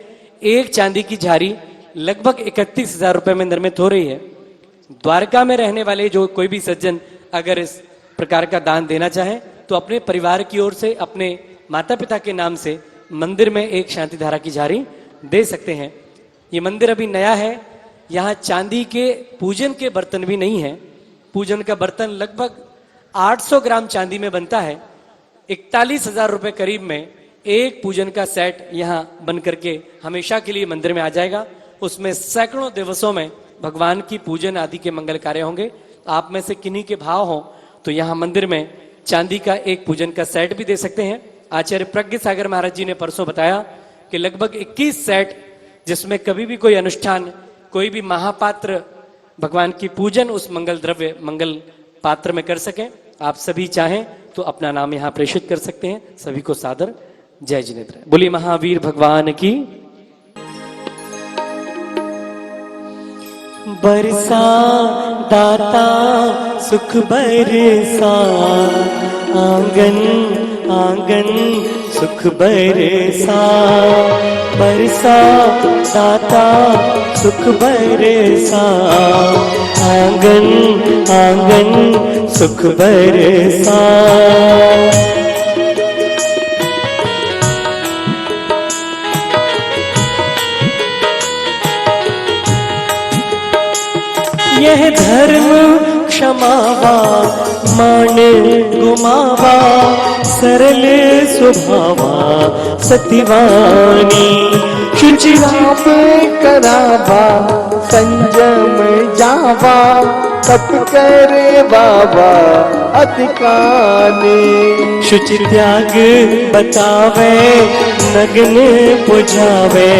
एक चांदी की झारी लगभग 31,000 रुपए में निर्मित हो रही है। द्वारका में रहने वाले जो कोई भी सज्जन अगर इस प्रकार का दान देना चाहे तो अपने परिवार की ओर से अपने माता पिता के नाम से मंदिर में एक शांति धारा की झारी दे सकते हैं। ये मंदिर अभी नया है, यहाँ चांदी के पूजन के बर्तन भी नहीं है। पूजन का बर्तन लगभग 800 ग्राम चांदी में बनता है। 41,000 रुपए करीब में एक पूजन का सेट यहाँ बन करके हमेशा के लिए मंदिर में आ जाएगा। उसमें सैकड़ों दिवसों में भगवान की पूजन आदि के मंगल कार्य होंगे। आप में से किन्हीं के भाव हो तो यहाँ मंदिर में चांदी का एक पूजन का सेट भी दे सकते हैं। आचार्य प्रज्ञ सागर महाराज जी ने परसों बताया कि लगभग 21 सेट जिसमें कभी भी कोई अनुष्ठान, कोई भी महापात्र भगवान की पूजन उस मंगल द्रव्य मंगल पात्र में कर सके। आप सभी चाहें तो अपना नाम यहाँ प्रेषित कर सकते हैं। सभी को सादर जय जिनेन्द्र। बोली महावीर भगवान की। बरसा दाता सुख बरसा, आंगन आंगन सुख बरसा, बरसा दाता सुख बरसा, आंगन आंगन सुख बरसा। यह धर्म क्षमावा मान गुमावा, सरल स्वभावा सतिवानी, शुचिराप करावा संजम जावा, तप करे बाबा अधिकाने। शुचि त्याग बतावे नग्न बुझावे,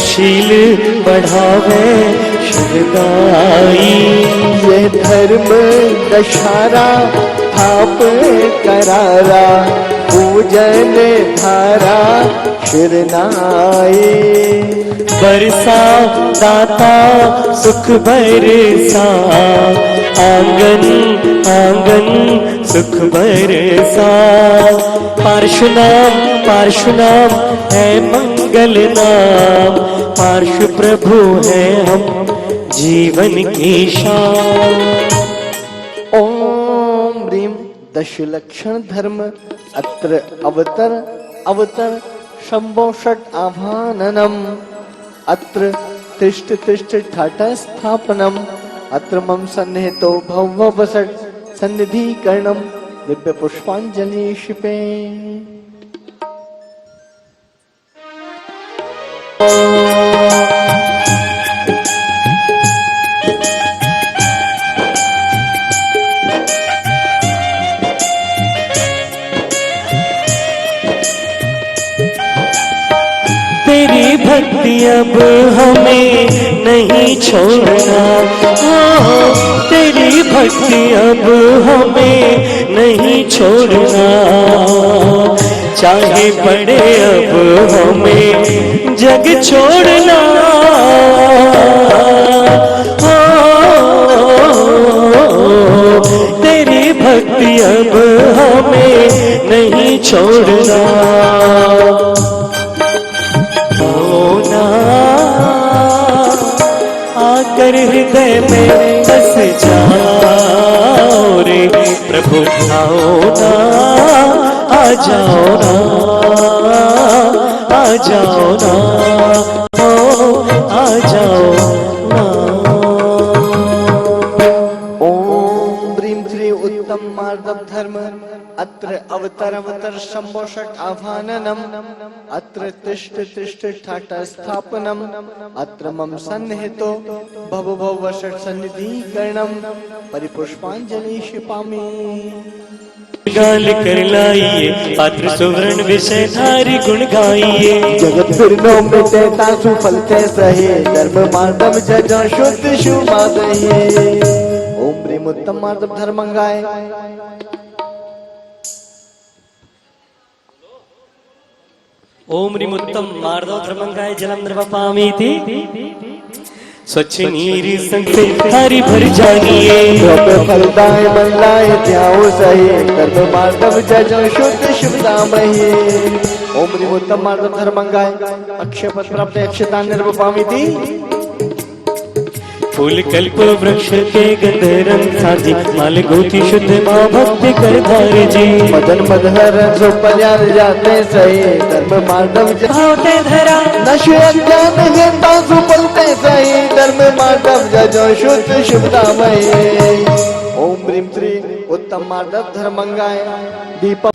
शील बढ़ावे शरदाई। ये धर्म दशहरा थाप करारा, पूजन धारा शिरनाए। बरसा दाता सुख बरसा, आंगन आंगन सुख बरसा। पार्श्वनाम पार्श्वनाम है मंगल नाम, पार्श्व प्रभु है हम जीवन की शान। ओम ह्रीं दशलक्षण धर्म अत्र अवतर अवतर शंभो षट आभाननम, अत्र तिष्ठ तिष्ठ ठाट स्थापनम, अत्र मम सन्निहितो भव वसट सन्निधिकरणम, दिव्य पुष्पांजलि शिपे। तेरी भक्ति अब हमें नहीं छोड़ना, तेरी भक्ति अब हमें नहीं छोड़ना। चाहे पड़े अब हमें जग छोड़ना, तेरी भक्ति अब हमें नहीं छोड़ना। आकर हृदय में बस जाओ रे प्रभु, आओ ना आ जाओ ना, आ जाओ ना, आ जाओ ना। ओम ह्रीं श्री उत्तम मार्दव धर्म अत्र अवतर अवतर शंभो षट आभाननम, अत्र तिष्ठ तिष्ठ ठाट स्थापनम, अत्र मम सन्निहितो भव भव षट सन्निधिकरणम, परिपुष्पांजलि क्षिपामि। गाल कर लाइए पात्र सुवर्ण विषय धारी गुण गाइए, जगत फिरनो मिटे तासु फलते सहे, धर्म मार्दव जजो शुद्ध शुभा दहे। ओम ह्रीं उत्तम मार्दव धर्मंगाय। ओम ह्रीं उत्तम मार्दव धर्मंगाय जलम नृपामीति, स्वच्छ नीर संग से हरि भर जानिए। फलदाय मंगलाय त्याओ सहे, कर्म मार्दव जजो शुद्ध शुभदा महे। ओम ह्रीं उत्तम मार्दव धर्मंगाय। अक्षय पद प्राप्त अक्षतान निर्वपामिति। फूल कल्प वृक्ष के गंधर्व साजी, माल गोती शुद्ध माँ भक्ति कर धारे जी। मदन मदहर जो पर्याल जाते सही, धर्म मार्दव भावते धरा नशे अज्ञान है तासु पलते सही, धर्म मार्दव जजो शुद्ध शुभदामय। ओम ह्रीं श्री उत्तम मार्दव धर्मंगाय। दीपक